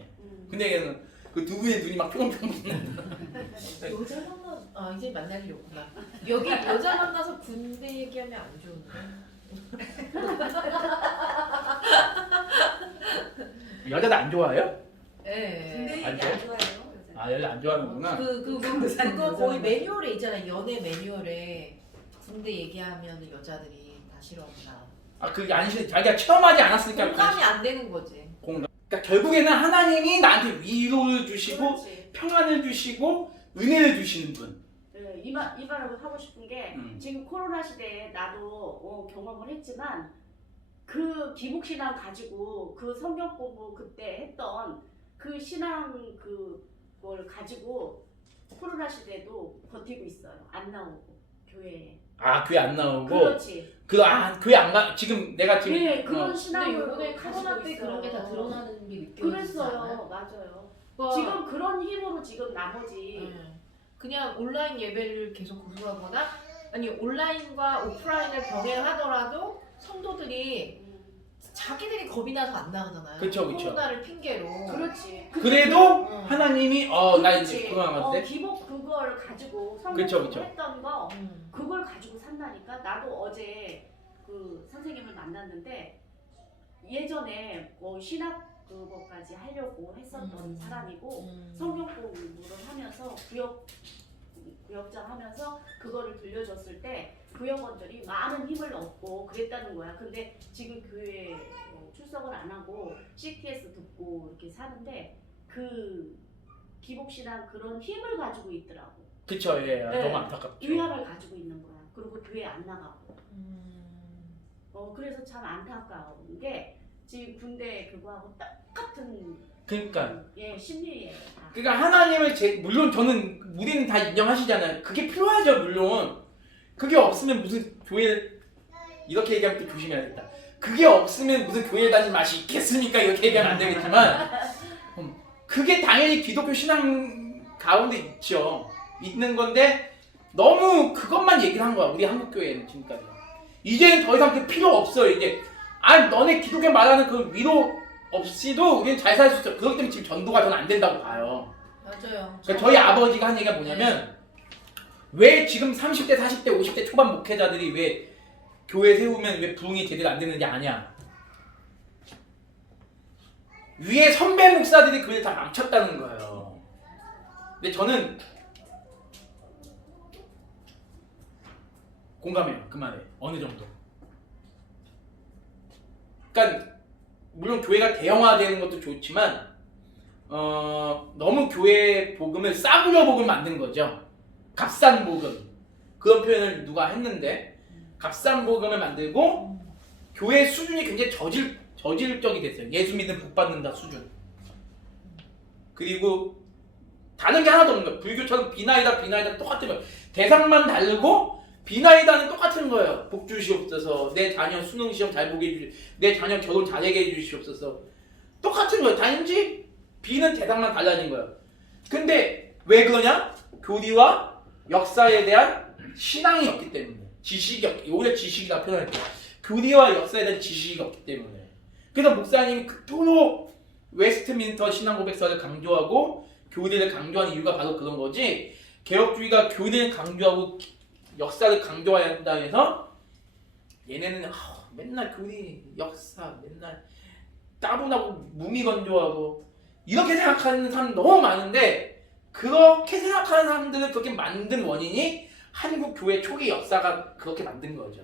군대 얘기는 그 두 분의 눈이 막 뿅뿅 여자 만나 이제 만날 일이 없구나. 여기 여자 만나서 군대 얘기하면 안 좋은데. 여자도 안 좋아해요? 네. 근데 안 이게 안 좋아해요. 여자. 아 여자 안 좋아하는구나. 그거 거의 매뉴얼에 있잖아. 연애 매뉴얼에 군대 얘기하면 여자들이 다 싫어한다. 아 그게 아니시 자기가 체험하지 않았으니까 공감이 안 되는 거지. 그러니까 결국에는 하나님이 나한테 위로를 주시고 그렇지. 평안을 주시고 은혜를 주시는 분. 네, 이 말을 하고 싶은 게 지금 코로나 시대에 나도 경험을 했지만 그 기복신앙 가지고 그 성경 공부 그때 했던 그 신앙 그걸 가지고 코로나 시대에도 버티고 있어요. 안 나오고 교회에. 아 교회 안 나오고. 그렇지. 교회 안 가. 지금 내가 지금 네, 그런 근데 신앙을 이번에 코로나 때 가지고 그런 게 다 있어요. 드러나는 게 느껴지지 않아요? 그랬어요. 맞아요. 그러니까 지금 그런 힘으로 지금 나머지 그냥 온라인 예배를 계속 고수하거나 아니 온라인과 오프라인을 병행하더라도 성도들이 자기들이 겁이 나서 안 나가잖아요. 그쵸. 코로나를 핑계로. 그렇지. 그래도 응. 하나님이 나 그렇지. 이제 코로나 갔는데. 기복 그걸 가지고 그쵸, 성경 그쵸. 했던 거 음. 그걸 가지고 산다니까. 나도 어제 그 선생님을 만났는데 예전에 신학 그거까지 하려고 했었던 사람이고 성경 공부를 하면서 구역장 하면서 그거를 들려줬을 때 구역원들이 많은 힘을 얻고 그랬다는 거야. 근데 지금 교회에 출석을 안 하고 CTS 듣고 이렇게 사는데 그 기복신앙 그런 힘을 가지고 있더라고. 그쵸. 예. 네. 너무 안타깝죠. 위압을 가지고 있는 거야. 그리고 교회 안 나가고. 그래서 참 안타까운 게 지금 군대 그거하고 똑같은 그러니까. 심리예요. 다. 그러니까 하나님을 물론 우리는 다 인정하시잖아요. 그게 필요하죠, 물론. 그게 없으면 무슨 교회를 이렇게 얘기하면 또 조심해야겠다. 그게 없으면 무슨 교회 다닐 맛이 있겠습니까? 이렇게 얘기하면 안 되겠지만 그게 당연히 기독교 신앙 가운데 있죠. 있는 건데 너무 그것만 얘기를 한 거야. 우리 한국 교회는 지금까지. 이제는 더 이상 그 필요 없어요. 이제 너네 기독교 말하는 그 위로 없이도 우리는 잘 살 수 있어. 그렇기 때문에 지금 전도가 저는 안 된다고 봐요. 맞아요. 그러니까 저희 아버지가 한 얘기가 뭐냐면 왜 지금 30대, 40대, 50대 초반 목회자들이 왜 교회 세우면 왜 부흥이 제대로 안 되는지 아냐? 위에 선배 목사들이 그걸 다 망쳤다는 거예요. 근데 저는 공감해요. 그 말에 어느 정도. 그러니까 물론 교회가 대형화되는 것도 좋지만 너무 교회 복음을 싸구려 복음 만든 거죠. 값싼 복음. 그런 표현을 누가 했는데 값싼 복음을 만들고 교회 수준이 굉장히 저질적이 됐어요. 예수 믿으면 복 받는다 수준. 그리고 다른 게 하나도 없는 거예요. 불교처럼 비나이다 똑같은 거예요. 대상만 다르고 비나이다는 똑같은 거예요. 복 주시옵소서. 내 자녀 수능 시험 잘 보게 해주시옵소서. 내 자녀 결혼 잘하게 해주시옵소서. 똑같은 거예요. 단지 비는 대상만 달라진 거예요. 근데 왜 그러냐? 교리와 역사에 대한 신앙이 없기 때문에. 지식이 없기. 오히려 지식이라 표현할게요. 교리와 역사에 대한 지식이 없기 때문에. 그래서 목사님이 그토록 웨스트민스터 신앙고백서를 강조하고 교리를 강조하는 이유가 바로 그런 거지. 개혁주의가 교리를 강조하고 역사를 강조해야 한다 해서 얘네는 맨날 교리, 역사, 맨날 따분하고 무미건조하고 이렇게 생각하는 사람 너무 많은데 그렇게 생각하는 사람들을 그렇게 만든 원인이 한국 교회 초기 역사가 그렇게 만든 거죠.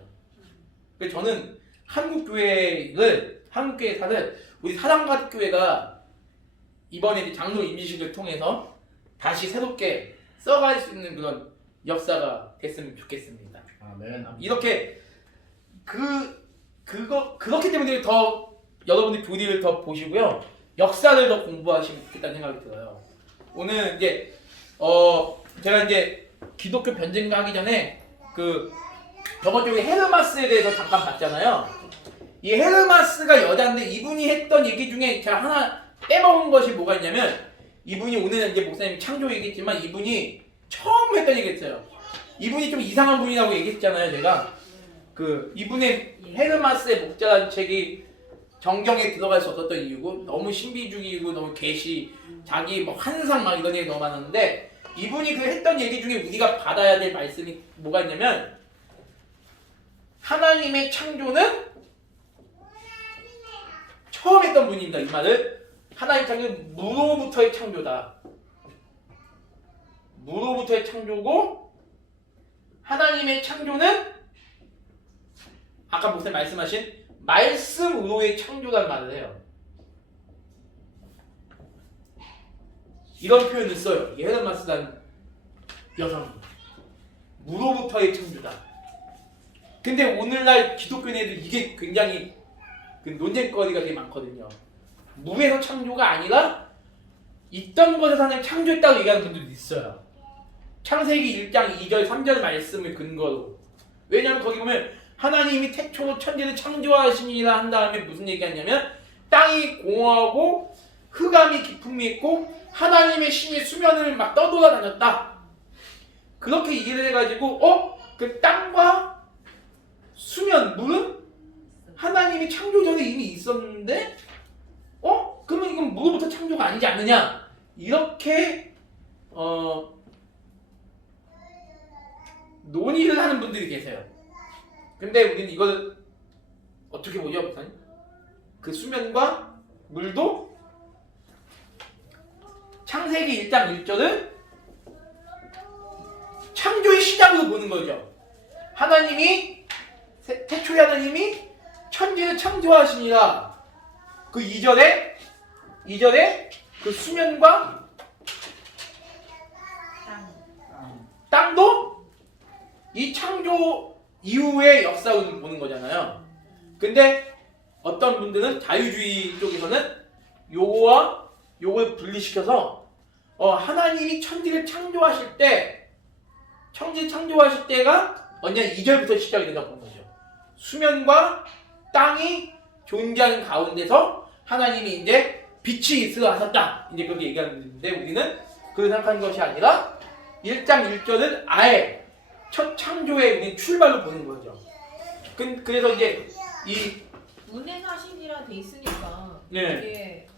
그래서 저는 한국 교회사를 우리 사랑받교회가 이번에 이제 장로 임시식을 통해서 다시 새롭게 써갈 수 있는 그런 역사가 됐으면 좋겠습니다. 아멘. 이렇게 그렇기 때문에 더 여러분들 교리를 더 보시고요. 역사를 더 공부하시면 좋겠다는 생각이 들어요. 오늘 이제 제가 이제 기독교 변증가 하기 전에 그 저번 쪽에 헤르마스에 대해서 잠깐 봤잖아요. 이 헤르마스가 여자인데 이분이 했던 얘기 중에 제가 하나 빼먹은 것이 뭐가 있냐면 이분이 오늘 이제 목사님 창조 얘기했지만 이분이 처음 했던 얘기했어요. 이분이 좀 이상한 분이라고 얘기했잖아요. 제가 그 이분의 헤르마스의 목자라는 책이 정경에 들어갈 수 없었던 이유고 너무 신비주의고 너무 계시 자기 뭐 환상 막 이런 얘기 너무 많았는데 이분이 그 했던 얘기 중에 우리가 받아야 될 말씀이 뭐가 있냐면 하나님의 창조는 처음 했던 분입니다. 이 말을 하나님의 창조는 무로부터의 창조다. 무로부터의 창조고 하나님의 창조는 아까 목사님 말씀하신 말씀으로의 창조란 말을 해요. 이런 표현을 써요. 이 헤르마스라는 여성이 무로부터의 창조다. 근데 오늘날 기독교인애들 이게 굉장히 그 논쟁거리가 되게 많거든요. 무에서 창조가 아니라 있던 것에서 하나님 창조했다고 얘기하는 분들도 있어요. 창세기 1장 2절 3절 말씀을 근거로. 왜냐하면 거기 보면 하나님이 태초 천지를 창조하시니라 한 다음에 무슨 얘기하냐면 땅이 공허하고 흑암이 깊음이 있고 하나님의 신이 수면을 막 떠돌아다녔다. 그렇게 이해를 해가지고 그 땅과 수면, 물은 하나님이 창조 전에 이미 있었는데 그러면 이건 무로부터 창조가 아니지 않느냐 이렇게 논의를 하는 분들이 계세요. 근데 우리는 이걸 어떻게 보죠, 목사님? 그 수면과 물도 창세기 1장 1절을 창조의 시작으로 보는 거죠. 하나님이 태초에 하나님이 천지를 창조하시니라. 그 2절에 그 수면과 땅도 이 창조 이후의 역사를 보는 거잖아요. 근데 어떤 분들은 자유주의 쪽에서는 요거와 요걸 분리시켜서 하나님이 천지를 창조하실 때가 언제 2절부터 시작이 된다고 보는 거죠. 수면과 땅이 존재하는 가운데서 하나님이 이제 빛이 있으셨다. 이제 그렇게 얘기하는데 우리는 그렇게 생각하는 것이 아니라 1장 1절은 아예 첫 창조의 우리 출발로 보는 거죠. 그래서 이제 이 운행하신이라 돼 있으니까 네. 이게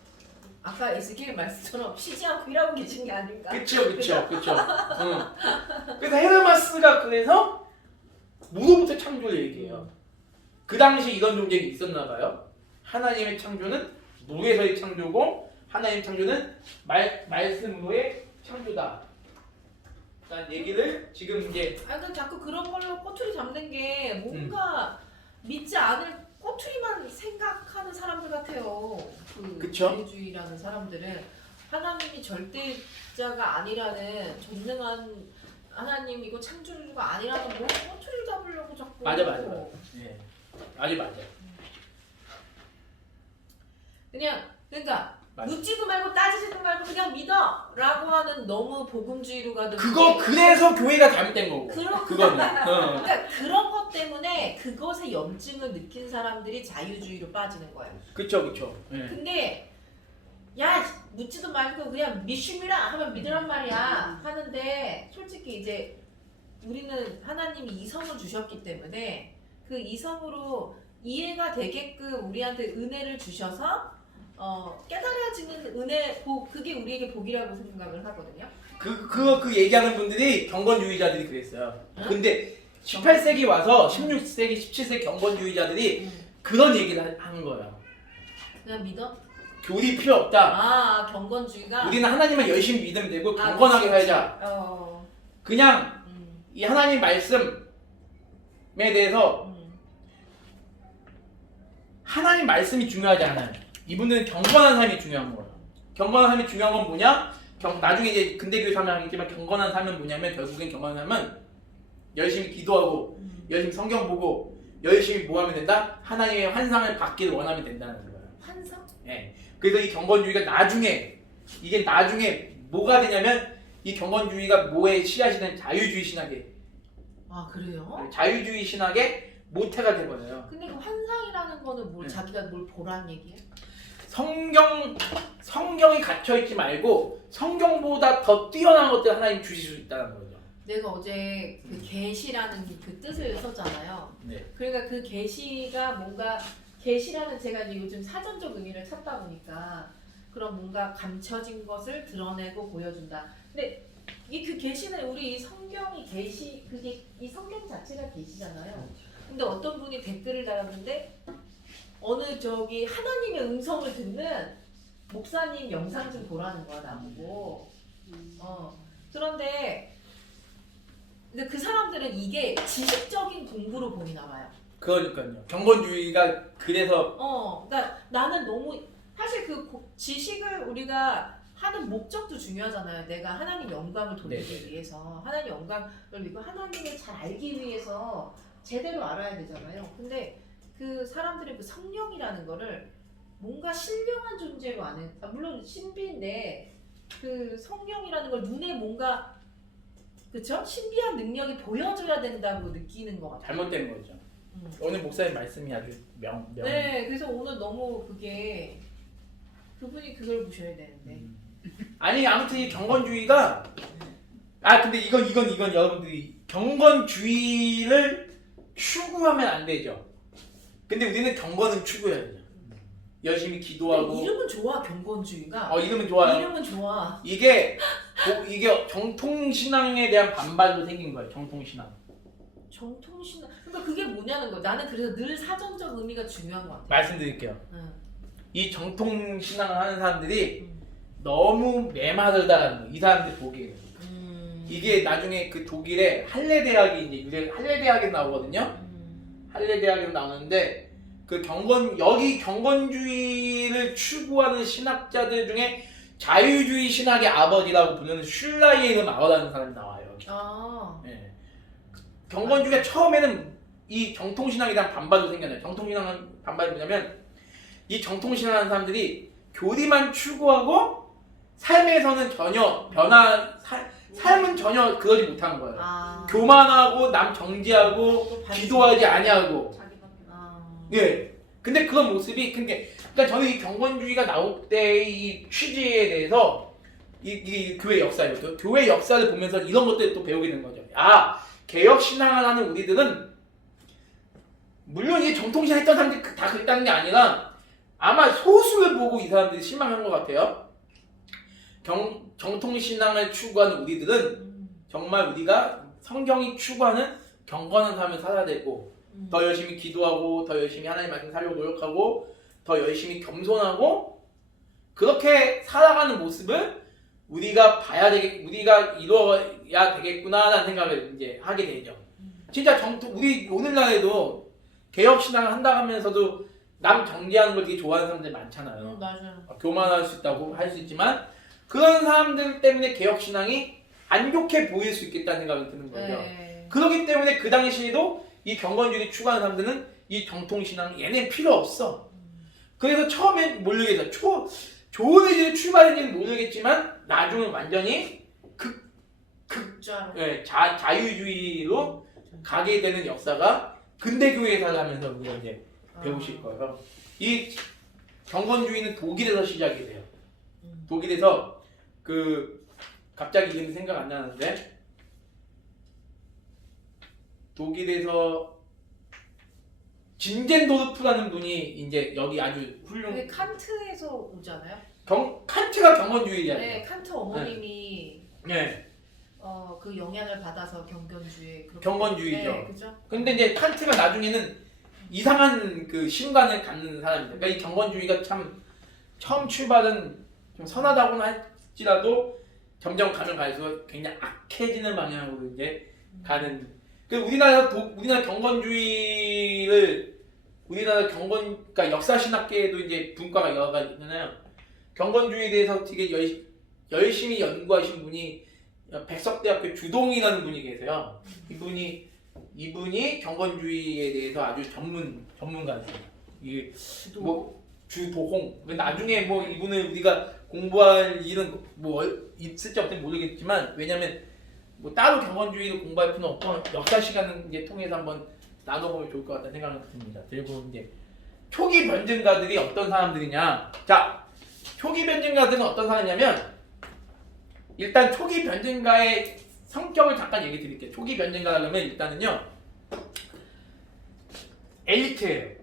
아까 에스겔 말씀처럼 쉬지 않고 일하고 계신 게 아닌가? 그쵸. 그래서 헤르마스가 그래서 무로부터 창조를 얘기해요. 그 당시 이런 존재가 있었나 봐요. 하나님의 창조는 무에서의 창조고 하나님의 창조는 말씀으로의 창조다. 라는 얘기를 지금 이제 그러니까 자꾸 그런 걸로 꼬투리 잡는 게 뭔가 믿지 않을 꼬투리만 생각하는 사람들 같아요. 그쵸? 자유주의라는 사람들은 하나님이 절대자가 아니라는 전능한 하나님이고 창조주가 아니라는 뭐 꼬투리 잡으려고 자꾸. 맞아. 네. 아주 맞아. 그러니까 맞아. 묻지도 말고 따지지도 말고 그냥 믿어라고 하는 너무 복음주의로 가든. 그래서 교회가 잘못된 거고. 그거는. 그러니까 그런 것 때문에 그것의 염증을 느낀 사람들이 자유주의로 빠지는 거예요. 그쵸. 네. 근데 야 묻지도 말고 그냥 믿습니다 하면 믿으란 말이야 하는데 솔직히 이제 우리는 하나님이 이성을 주셨기 때문에 그 이성으로 이해가 되게끔 우리한테 은혜를 주셔서 깨달아지는 은혜 그게 우리에게 복이라고 생각을 하거든요. 그 얘기하는 분들이 경건주의자들이 그랬어요. 근데 18세기 와서 16세기, 17세기 경건주의자들이 그런 얘기를 하는 거예요. 그냥 믿어? 교리 필요 없다. 경건주의가. 우리는 하나님만 열심히 믿으면 되고 경건하게 살자. 그냥 이 하나님 말씀에 대해서 하나님 말씀이 중요하지 않아요. 이분들은 경건한 삶이 중요한 거예요. 경건한 삶이 중요한 건 뭐냐? 나중에 이제 근대교회 삶을 하겠지만 경건한 삶은 뭐냐면 결국엔 경건한 삶은 열심히 기도하고 열심히 성경 보고 열심히 뭐 하면 된다? 하나님의 환상을 받기를 원하면 된다는 거예요. 환상? 네. 그래서 이 경건주의가 나중에 뭐가 되냐면 이 경건주의가 뭐에 씨앗이 된 자유주의 신학에 아 그래요? 자유주의 신학의 모태가 돼버려요. 근데 그 환상이라는 거는 뭘 네. 자기가 뭘 보란 얘기예요? 성경이 갇혀 있지 말고 성경보다 더 뛰어난 것들 하나님 주실 수 있다는 거죠. 내가 어제 그 계시라는 그 뜻을 썼잖아요. 네. 그러니까 그 계시가 뭔가 계시라는 제가 이제 요즘 사전적 의미를 찾다 보니까 그런 뭔가 감춰진 것을 드러내고 보여준다. 근데 이 그 계시는 우리 이 성경이 계시 그게 이 성경 자체가 계시잖아요. 근데 어떤 분이 댓글을 달았는데 어느 저기 하나님의 음성을 듣는 목사님 영상 좀 보라는 거야 나보고. 그런데 근데 그 사람들은 이게 지식적인 공부로 보이나 봐요. 그러니까요. 경건주의가 그래서 그러니까 나는 너무 사실 그 지식을 우리가 하는 목적도 중요하잖아요. 내가 하나님 영광을 돌리기 위해서 하나님 영광을 믿고 하나님을 잘 알기 위해서 제대로 알아야 되잖아요. 근데 그 사람들의 그 성령이라는 거를 뭔가 신령한 존재로 안 해. 물론 신비인데 그 성령이라는 걸 눈에 뭔가 그쵸? 신비한 능력이 보여줘야 된다고 느끼는 것 같아요. 잘못된 거죠. 오늘 목사님 말씀이 아주 명. 네, 그래서 오늘 너무 그게 그분이 그걸 보셔야 되는데. 아니 아무튼 이 경건주의가 근데 이건 여러분들이 경건주의를 추구하면 안 되죠. 근데 우리는 경건은 추구해야 되죠. 열심히 기도하고. 근데 이름은 좋아 경건주의가. 이름은 좋아요. 이름은 좋아. 이게 정통신앙에 대한 반발도 생긴 거예요. 정통신앙. 정통신앙. 그러니까 그게 뭐냐는 거. 나는 그래서 늘 사전적 의미가 중요한 것 같아. 말씀드릴게요. 응. 이 정통신앙을 하는 사람들이 너무 메마르다라는 거예요. 이 사람들 보기에는. 이게 나중에 그 독일의 할레 대학이 이제 할레 대학에 나오거든요. 할레 대학에 나오는데 그 여기 경건주의를 추구하는 신학자들 중에 자유주의 신학의 아버지라고 부르는 슐라이에르 마어라는 사람이 나와요. 여기. 네. 경건주의가 처음에는 이 정통신앙에 대한 반발도 생겨나요. 정통신앙은 반발이 뭐냐면 이 정통신앙하는 사람들이 교리만 추구하고 삶에서는 전혀 삶은 전혀 그러지 못하는 거예요. 교만하고 남 정지하고 기도하지 아니하고. 예. 근데 그런 모습이 그러니까 저는 이 경건주의가 나올 때 이 취지에 대해서 이 교회 역사예요. 교회 역사를 보면서 이런 것들을 또 배우게 되는 거죠. 개혁 신앙을 하는 우리들은 물론 이 정통신앙 했던 사람들이 다 그랬다는 게 아니라 아마 소수를 보고 이 사람들이 실망한 것 같아요. 정통신앙을 추구하는 우리들은 정말 우리가 성경이 추구하는 경건한 삶을 살아야 되고 더 열심히 기도하고 더 열심히 하나님 말씀 살려고 노력하고 더 열심히 겸손하고 그렇게 살아가는 모습을 우리가 우리가 이루어야 되겠구나라는 생각을 이제 하게 되죠. 진짜 우리 오늘날에도 개혁신앙을 한다 하면서도 남 정죄하는 걸 되게 좋아하는 사람들 많잖아요. 맞아요. 교만할 수 있다고 할 수 있지만 그런 사람들 때문에 개혁신앙이 안 좋게 보일 수 있겠다는 생각이 드는 거죠. 네. 그렇기 때문에 그 당시에도 이 경건주의를 추구하는 사람들은 이 정통신앙 얘네 필요 없어. 그래서 처음엔 모르겠어. 좋은 의지를 출발했는지는 모르겠지만 나중은 완전히 자유주의로 가게 되는 역사가 근대교회에서 하면서 우리가 이제 배우실 거예요. 이 경건주의는 독일에서 시작이 돼요. 독일에서 갑자기 이름이 생각 안 나는데 독일에서 진젠도르프라는 분이 이제 여기 아주 그게 칸트에서 오잖아요. 칸트가 경건주의잖아요. 네, 칸트 어머님이 네. 그 영향을 받아서 경건주의죠. 경건주의죠. 네, 그죠? 근데 이제 칸트가 나중에는 이상한 그 신관을 갖는 사람입니다. 그러니까 이 경건주의가 참 처음 출발은 좀 선하다고는 할지라도 점점 가면 갈수록 굉장히 악해지는 방향으로 이제 가는. 우리나라 경건주의를 그러니까 역사신학계에도 이제 분과가 여러 가지 있잖아요. 경건주의에 대해서 되게 열심히 연구하신 분이 백석대학교 주동이라는 분이 계세요. 이분이 경건주의에 대해서 아주 전문가세요. 주도홍. 나중에 뭐 이분을 우리가 공부할 일은 뭐 있을지 없을지 모르겠지만 왜냐면 뭐 따로 경건주의를 공부할 필요는 없고 역사 시간을 이제 통해서 한번 나눠보면 좋을 것 같다는 생각이 듭니다. 그리고 이제 초기 변증가들이 어떤 사람들이냐? 자, 초기 변증가들은 어떤 사람이냐면 일단 초기 변증가의 성격을 잠깐 얘기 드릴게요. 초기 변증가 그러면 일단은요 엘리트예요.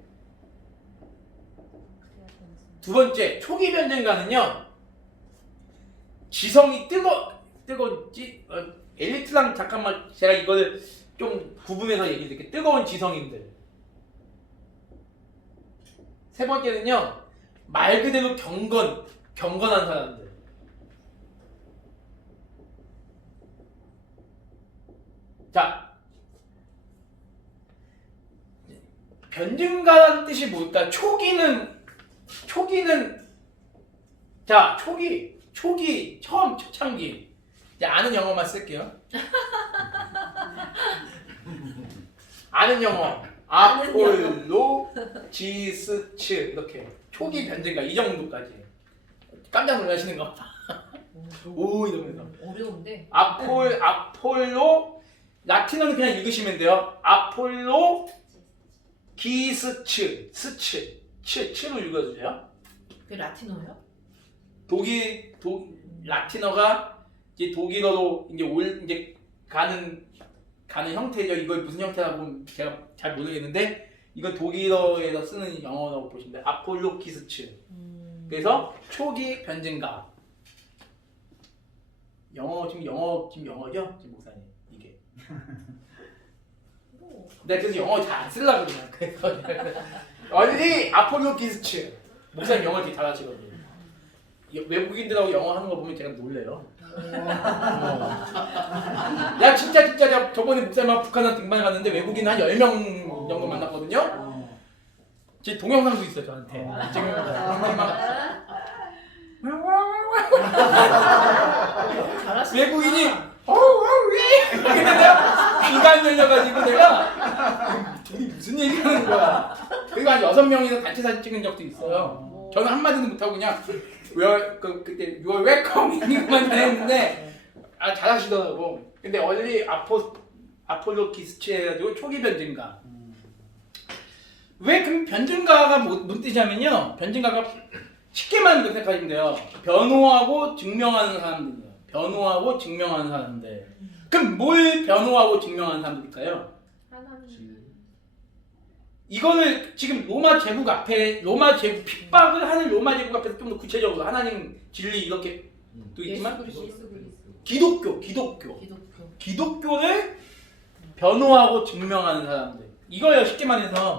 두 번째 초기 변증가는요 지성이 뜨거운지 엘리트랑 잠깐만 제가 이거를 좀 구분해서 얘기 드릴게요. 뜨거운 지성인들. 세 번째는요 말 그대로 경건한 사람들. 자, 변증가라는 뜻이 뭘까? 초기는 자, 초기 처음 초창기. 이제 아는 영어만 쓸게요. 아는 영어. 아폴로, 지스츠 이렇게 초기 변증가 이 정도까지. 깜짝 놀라시는 거. 오 이러면서. 어려운데. 아폴로 라틴어는 그냥 읽으시면 돼요. 아폴로 기스츠 치로 읽어주세요. 그 라틴어요? 라틴어가 이제 독일어로 이제 가는 형태죠. 이걸 무슨 형태라고 제가 잘 모르겠는데 이건 독일어에서 쓰는 영어라고 보시면 돼요. 아폴로 기스츠. 그래서 초기 변증가. 지금 영어죠? 지금 목사님 이게. 네, 그래서 영어 잘 안 쓰려고 그냥. 그래서 얼리 아폴로 기스츠. 목사님 영어 되게 잘하시거든요. 외국인들하고 영어 하는 거 보면 제가 놀래요. 야 진짜 저번에 목사님하고 북한한 등반을 갔는데 외국인 한 10명 정도 만났거든요. 제 동영상도 있어요 저한테. 지금 외국인이 왜 이렇게 귀가 안 열려가지고 내가 둘이 무슨 얘기하는 거야. 그리고 한 6명이서 단체 사진 찍은 적도 있어요. 저는 한마디도 못하고 그냥 그때 You are welcome 이것만 했는데 잘하시더라고. 근데 얼리 아폴로 기스츠 해가지고 초기 변증가. 왜 그럼 변증가가 뭔 뜻이냐면요. 변증가가 쉽게 말하면 그렇게 생각하시면 돼요. 변호하고 증명하는 사람들이에요. 변호하고 증명하는 사람들. 그럼 뭘 변호하고 증명하는 사람들일까요? 이거를 지금 로마 제국 핍박을 하는 로마 제국 앞에서 좀 더 구체적으로 하나님 진리 이렇게 또 있지만 기독교를 변호하고 증명하는 사람들. 이거예요. 쉽게 말해서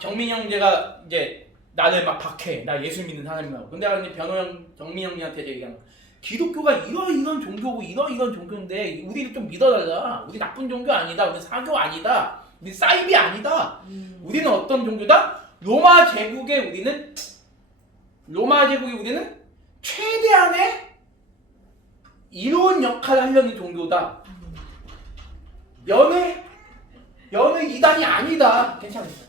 정민 형제가 이제 나를 막 박해. 나 예수 믿는 사람이라고. 근데 내가 이제 정민 형제한테 얘기한 거. 기독교가 이런 종교고 이런 종교인데 우리를 좀 믿어달라. 우리 나쁜 종교 아니다. 우리 사교 아니다. 우리 사이비 아니다. 우리는 어떤 종교다? 로마 제국에 우리는 최대한의 이로운 역할을 하려는 종교다. 여느 이단이 아니다. 괜찮았어.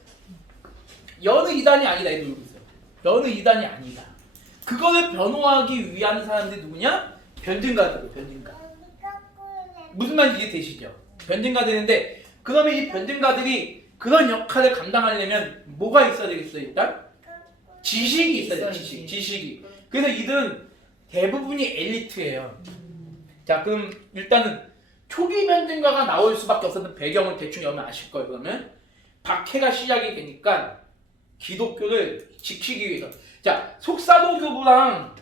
여느 이단이 아니다. 이러고 있어요. 여느 이단이 아니다. 그거를 변호하기 위한 사람들이 누구냐? 변증가들. 변증가. 무슨 말인지 이해되시죠? 변증가들인데 그러면 이 변증가들이 그런 역할을 감당하려면 뭐가 있어야 되겠어요? 일단 지식이 있어야 돼요. 지식이. 그래서 이들은 대부분이 엘리트예요. 자, 그럼 일단은 초기 변증가가 나올 수밖에 없었던 배경을 대충 여러분 아실 거예요. 그러면 박해가 시작이 되니까 기독교를 지키기 위해서. 자, 속사도교부랑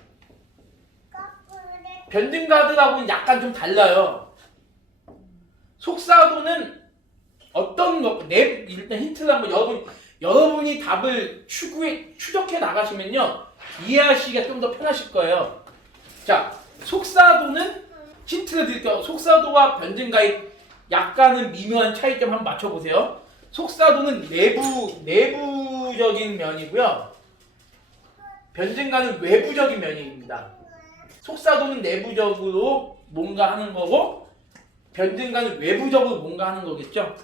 변증가들하고는 약간 좀 달라요. 속사도는 어떤 것, 일단 힌트를 한번 여러분이 답을 추적해 나가시면요 이해하시기가 좀 더 편하실 거예요. 자, 속사도는 힌트를 드릴게요. 속사도와 변증가의 약간은 미묘한 차이점 한번 맞춰보세요. 속사도는 내부적인 면이고요. 변증가는 외부적인 면입니다. 속사도는 내부적으로 뭔가 하는 거고 변증가는 외부적으로 뭔가 하는 거겠죠.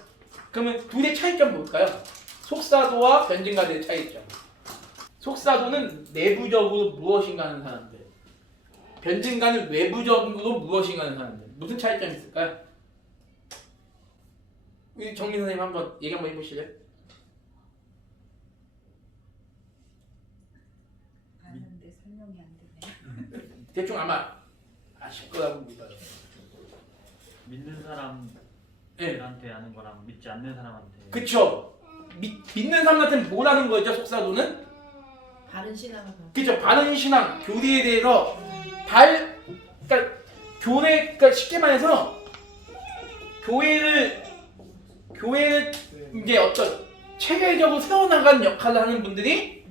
그러면 둘의 차이점 뭘까요? 속사도와 변증가들의 차이점. 속사도는 내부적으로 무엇인가 하는 사람들. 변증가는 외부적으로 무엇인가 하는 사람들. 무슨 차이점이 있을까요? 우리 정민 선생님 한번 얘기 한번 해보실래요? 아는데 설명이 안 되네. 대충 아마 아실 거라고 믿어요. 믿는 사람한테 네. 하는 거랑 믿지 않는 사람한테. 그쵸? 믿는 사람한테는 뭐라는 거죠, 속사도는? 바른 신앙을 가지고. 그쵸? 바른 신앙, 교리에 대해서 그러니까 그러니까 쉽게 말해서 교회를 이제 어떤 체계적으로 세워나가는 역할을 하는 분들이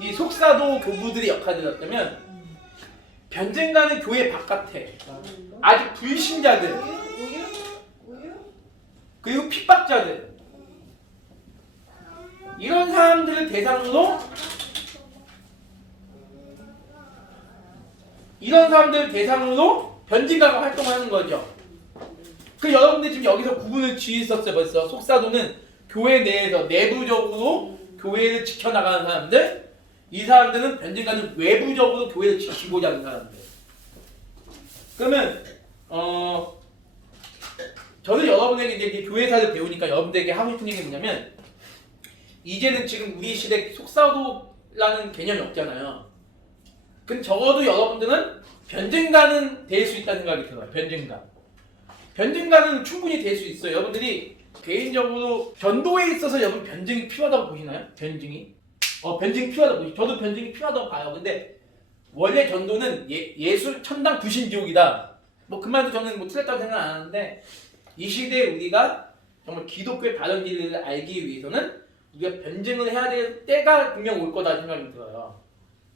이 속사도 교부들의 역할이었다면 변증가는 교회 바깥에 아직 불신자들 그리고 핍박자들 이런 사람들을 대상으로 변증가가 활동하는 거죠. 그 여러분들 지금 여기서 구분을 지으셨어요. 벌써 속사도는 교회 내에서 내부적으로 교회를 지켜나가는 사람들, 이 사람들은 변증가는 외부적으로 교회를 지키고자 하는 사람들. 그러면 저는 여러분에게 이제 교회사를 배우니까 여러분들에게 하고 싶은 얘기는 뭐냐면 이제는 지금 우리 시대 속사도라는 개념이 없잖아요. 근데 적어도 여러분들은 변증가는 될 수 있다는 생각이 들어요. 변증가는 충분히 될 수 있어요. 여러분들이 개인적으로 전도에 있어서 여러분 변증이 필요하다고 보시나요? 변증이 필요하다고 보시죠. 저도 변증이 필요하다고 봐요. 근데 원래 전도는 예수 천당 불신지옥이다. 뭐 그 말도 저는 뭐 틀렸다고 생각 안 하는데 이 시대에 우리가 정말 기독교의 바른 진리를 알기 위해서는 우리가 변증을 해야 될 때가 분명 올 거다 생각이 들어요.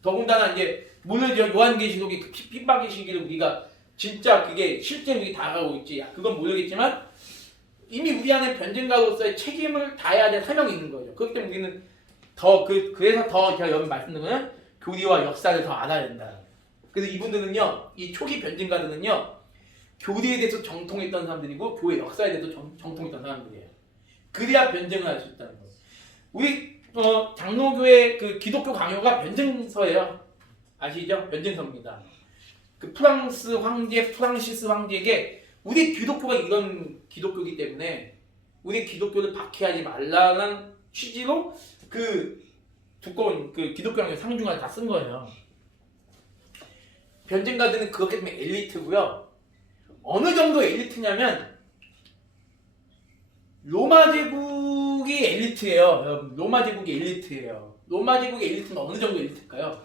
더군다나 이제 물론 요한계시록의 그 핍박의 시기를 우리가 진짜 그게 실제 우리 다가오고 있지. 그건 모르겠지만 이미 우리 안에 변증가로서의 책임을 다해야 될 사명이 있는 거죠. 그렇기 때문에 우리는 그래서 더 제가 여러분 말씀드린 거는 교리와 역사를 더 알아야 된다. 그래서 이분들은요, 이 초기 변증가들은요, 교리에 대해서 정통했던 사람들이고 교회 역사에 대해서 정통했던 사람들이에요. 그래야 변증을 할 수 있다는 거예요. 우리 장로교회 그 기독교 강요가 변증서예요. 아시죠? 변증서입니다. 그 프랑시스 황제에게 우리 기독교가 이런 기독교이기 때문에 우리 기독교를 박해하지 말라는 취지로 그 두꺼운 그 기독교 강요 상중하를 다 쓴 거예요. 변증가들은 그렇게 되면 엘리트고요. 어느 정도 엘리트냐면 로마 제국이 엘리트예요. 여러분, 로마 제국이 엘리트예요. 로마 제국의 엘리트는 어느 정도 엘리트일까요?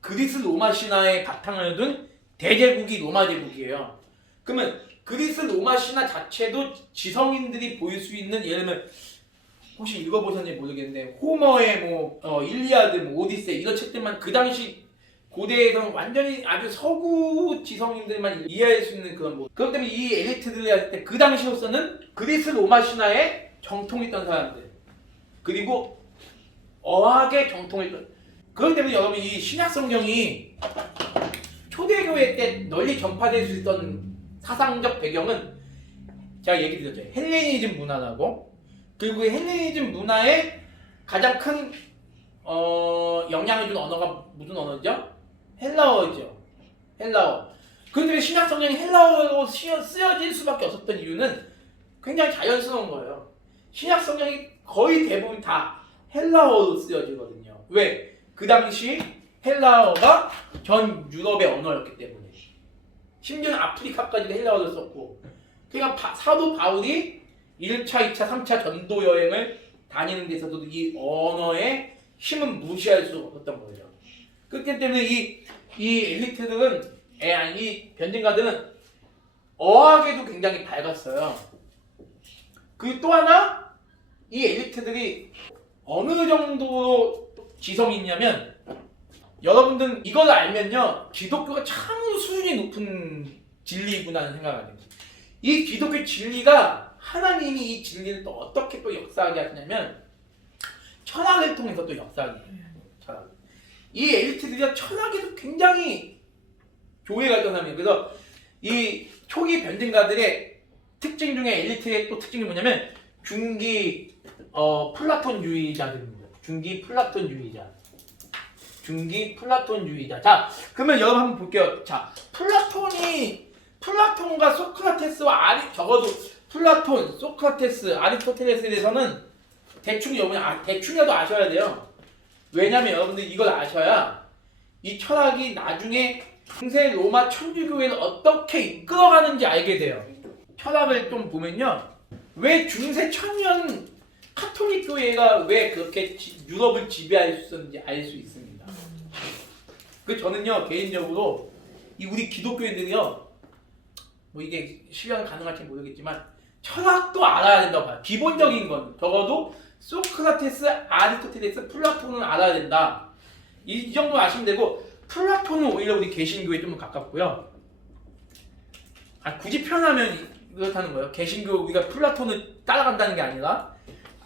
그리스 로마 신화에 바탕을 둔 대제국이 로마 제국이에요. 그러면 그리스 로마 신화 자체도 지성인들이 보일 수 있는 예를 들면 혹시 읽어보셨는지 모르겠는데 호머의 일리아드, 오디세이 이런 책들만 그 당시 고대에서는 완전히 아주 서구 지성인들만 이해할 수 있는 그런 그렇기 때문에 이 엘리트들이 할 때 그 당시로서는 그리스 로마 신화에 정통했던 사람들 그리고 어학에 정통했던 그렇기 때문에 여러분 이 신약 성경이 초대교회 때 널리 전파될 수 있던 사상적 배경은 제가 얘기 드렸죠. 헬레니즘 문화라고 그리고 그 헬레니즘 문화에 가장 큰 영향을 준 언어가 무슨 언어죠? 헬라어죠. 헬라어. 그렇기 때문에 신약 성경이 헬라어로 쓰여질 수밖에 없었던 이유는 굉장히 자연스러운 거예요. 신약 성경이 거의 대부분 다 헬라어로 쓰여지거든요. 왜? 그 당시 헬라어가 전 유럽의 언어였기 때문에 심지어는 아프리카까지도 헬라어를 썼고 그러니까 사도 바울이 1차, 2차, 3차 전도 여행을 다니는 데서도 이 언어의 힘은 무시할 수 없었던 거죠. 그렇기 때문에 이 엘리트들은 이 변증가들은 어학에도 굉장히 밝았어요. 그리고 또 하나 이 엘리트들이 어느 정도 지성이 있냐면 여러분들은 이걸 알면요 기독교가 참으로 수준이 높은 진리구나 하는 생각을 하게 됩니다. 이 기독교 진리가 하나님이 이 진리를 또 어떻게 또 역사하게 하시냐면 철학을 통해서 또 역사하게 해요. 철학. 이 엘리트들이 철학에도 굉장히 교회가 있던 사람이에요. 그래서 이 초기 변증가들의 특징 중에 엘리트의 또 특징이 뭐냐면 중기 플라톤주의자들입니다. 중기 플라톤주의자. 중기 플라톤주의자. 자, 그러면 여러분 한번 볼게요. 자, 플라톤과 소크라테스와 적어도 플라톤, 소크라테스, 아리스토텔레스에 대해서는 대충이라도 아셔야 돼요. 왜냐면 여러분들 이걸 아셔야 이 철학이 나중에 중세 로마 천주교회를 어떻게 이끌어가는지 알게 돼요. 철학을 좀 보면요. 왜 중세 천년 카톨릭 교회가 왜 그렇게 유럽을 지배할 수 있었는지 알 수 있습니다. 그 저는요 개인적으로 이 우리 기독교인들이요 뭐 이게 실현 가능할지 모르겠지만 철학도 알아야 된다고 봐요. 기본적인 건 적어도 소크라테스, 아리스토텔레스, 플라톤은 알아야 된다. 이 정도 아시면 되고 플라톤은 오히려 우리 개신교에 좀 가깝고요. 굳이 표현하면 그렇다는 거예요. 개신교 우리가 플라톤을 따라간다는 게 아니라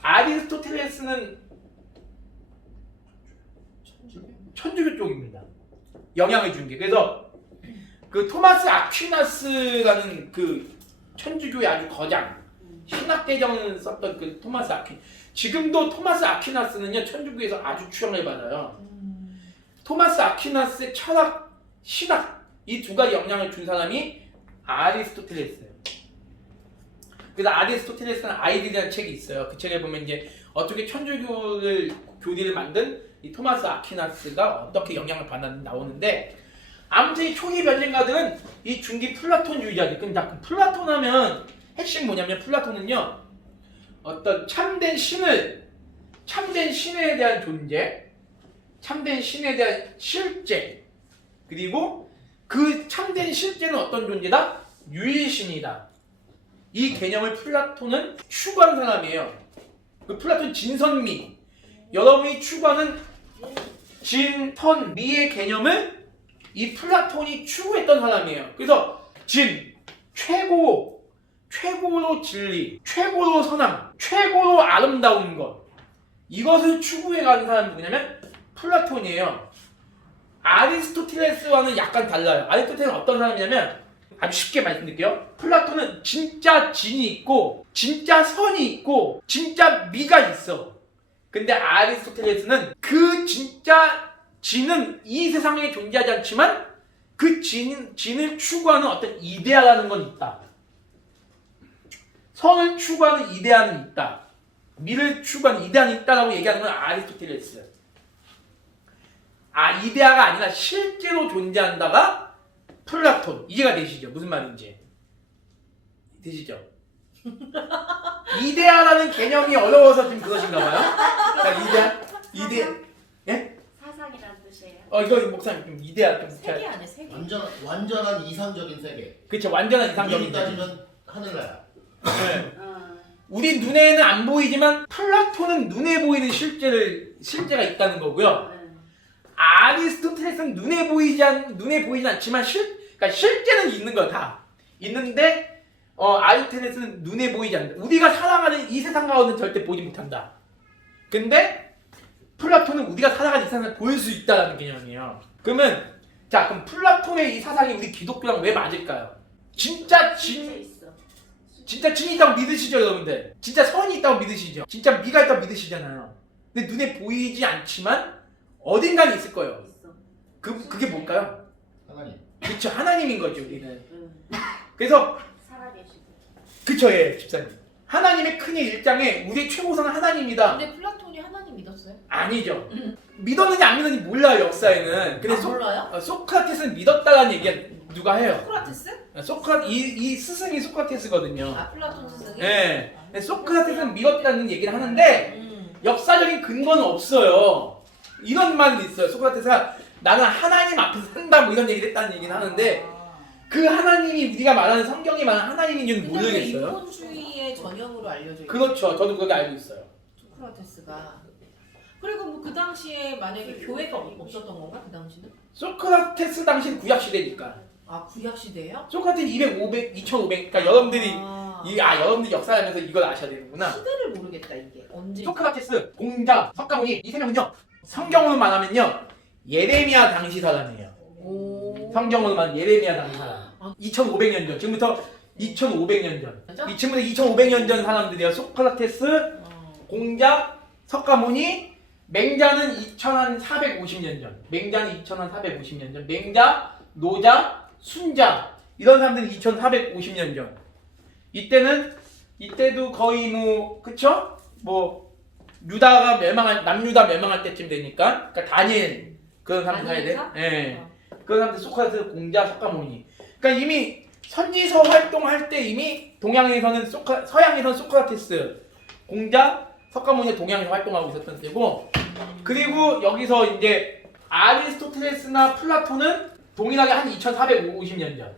아리스토텔레스는 천주교 쪽입니다. 영향을 준 게. 그래서 그 토마스 아퀴나스라는 그 천주교의 아주 거장 신학대전 썼던 그 토마스 아퀴 지금도 토마스 아퀴나스는요 천주교에서 아주 추앙을 받아요. 토마스 아퀴나스의 철학, 신학 이 두 가지 영향을 준 사람이 아리스토텔레스예요. 그래서 아리스토텔레스는 아이들이라는 책이 있어요. 그 책에 보면 이제 어떻게 천주교를 교리를 만든 이 토마스 아퀴나스가 어떻게 영향을 받았는지 나오는데 아무튼 이 초기 변증가들은 이 중기 플라톤주의자들. 근데 플라톤 하면 핵심 뭐냐면 플라톤은요 어떤 참된 신에 대한 존재, 참된 신에 대한 실제, 그리고 그 참된 실제는 어떤 존재다? 유일신이다. 이 개념을 플라톤은 추구한 사람이에요. 그 플라톤 진선미. 여러분이 추구하는 진, 선, 미의 개념을 이 플라톤이 추구했던 사람이에요. 그래서 진, 최고로 진리, 최고로 선함, 최고로 아름다운 것. 이것을 추구해가는 사람이 누구냐면 플라톤이에요. 아리스토텔레스와는 약간 달라요. 아리스토텔레스는 어떤 사람이냐면 아주 쉽게 말씀드릴게요. 플라톤은 진짜 진이 있고 진짜 선이 있고 진짜 미가 있어. 근데 아리스토텔레스는 그 진짜 진은 이 세상에 존재하지 않지만 그 진을 추구하는 어떤 이데아라는 건 있다. 선을 추구하는 이데아는 있다. 미를 추구하는 이데아는 있다라고 얘기하는 건 아리스토텔레스. 이데아가 아니라 실제로 존재한다가 플라톤. 이해가 되시죠? 무슨 말인지. 되시죠? 이데아라는 개념이 어려워서 지금 그러신가 봐요. 자, 이데아. 예? 사상이라는 뜻이에요. 이거 목사님 좀 이데아 좀 잘. 세계 아니야 세계. 완전한 이상적인 세계. 그쵸, 완전한 이상적인 우리 따지면 하늘나라. 네. 어, 우리 눈에는 안 보이지만 플라톤은 눈에 보이는 실제가 있다는 거고요. 아리스토텔레스는 눈에 보이진 않지만 그러니까 실제는 있는 거야 다. 있는데 아리스토텔레스는 눈에 보이지 않는다. 우리가 살아가는 이 세상 가운데 절대 보지 못한다. 근데 플라톤은 우리가 살아가는 이 세상을 보일 수 있다는 개념이에요. 그럼 플라톤의 이 사상이 우리 기독교랑 왜 맞을까요? 진짜 진이 있다고 믿으시죠, 여러분들? 진짜 선이 있다고 믿으시죠? 진짜 미가 있다고 믿으시잖아요. 근데 눈에 보이지 않지만 어딘가는 있을 거예요. 있어. 그게 뭘까요? 하나님. 그쵸, 하나님인 거죠, 우리는. 그래서 살아계시고. 그쵸, 예, 집사님. 하나님의 큰일 1장에 우리의 최고선은 하나님이다. 근데 플라톤이 하나님 믿었어요? 아니죠. 믿었는지 안 믿었는지 몰라요, 역사에는. 근데 몰라요? 소크라테스는 믿었다는 얘기가 누가 해요? 소크라테스? 이 스승이 소크라테스거든요. 플라톤 스승이? 네. 소크라테스는 믿었다는 얘기를 하는데 역사적인 근거는 없어요. 이런 말이 있어요. 소크라테스가 나는 하나님 앞에서 산다 뭐 이런 얘기를 했다는 얘기는 하는데 그 하나님이 우리가 말하는 성경이 말하는 하나님인지는 모르겠어요. 인본주의의 전형으로 알려져 있어요. 그렇죠. 저도 그렇게 알고 있어요. 소크라테스가. 그리고 뭐 그 당시에 만약에 교회가 없었던 건가? 그 당시는? 소크라테스 당시는 구약 시대니까. 구약 시대예요? 소크라테스 2500, 그러니까 여러분들이 여러분들이 역사하면서 이걸 아셔야 되는구나. 시대를 모르겠다 이게 언제? 소크라테스, 공자, 석가모니 이 세 명은요. 성경으로 말하면요. 예레미야 당시 사람이에요. 성경으로 말하면 예레미야 당시 사람. 2500년 전. 지금부터 2500년 전. 지금부터 2500년 전 사람들이요. 소크라테스, 공자, 석가모니, 맹자는 2450년 전. 맹자는 2450년 전. 맹자, 노자, 순자 이런 사람들은 2450년 전. 이때도 거의 뭐 그쵸? 뭐 유다가 남유다 멸망할 때쯤 되니까 그러니까 다니엘 그런 사람들 사야 돼. 예. 그런 사람들 소크라테스, 공자, 석가모니. 그러니까 이미 선지서 활동할 때 이미 동양에서는 서양에서는 소크라테스, 공자, 석가모니 동양에서 활동하고 있었던 때고 그리고 여기서 이제 아리스토텔레스나 플라톤은 동일하게 한 2450년 전.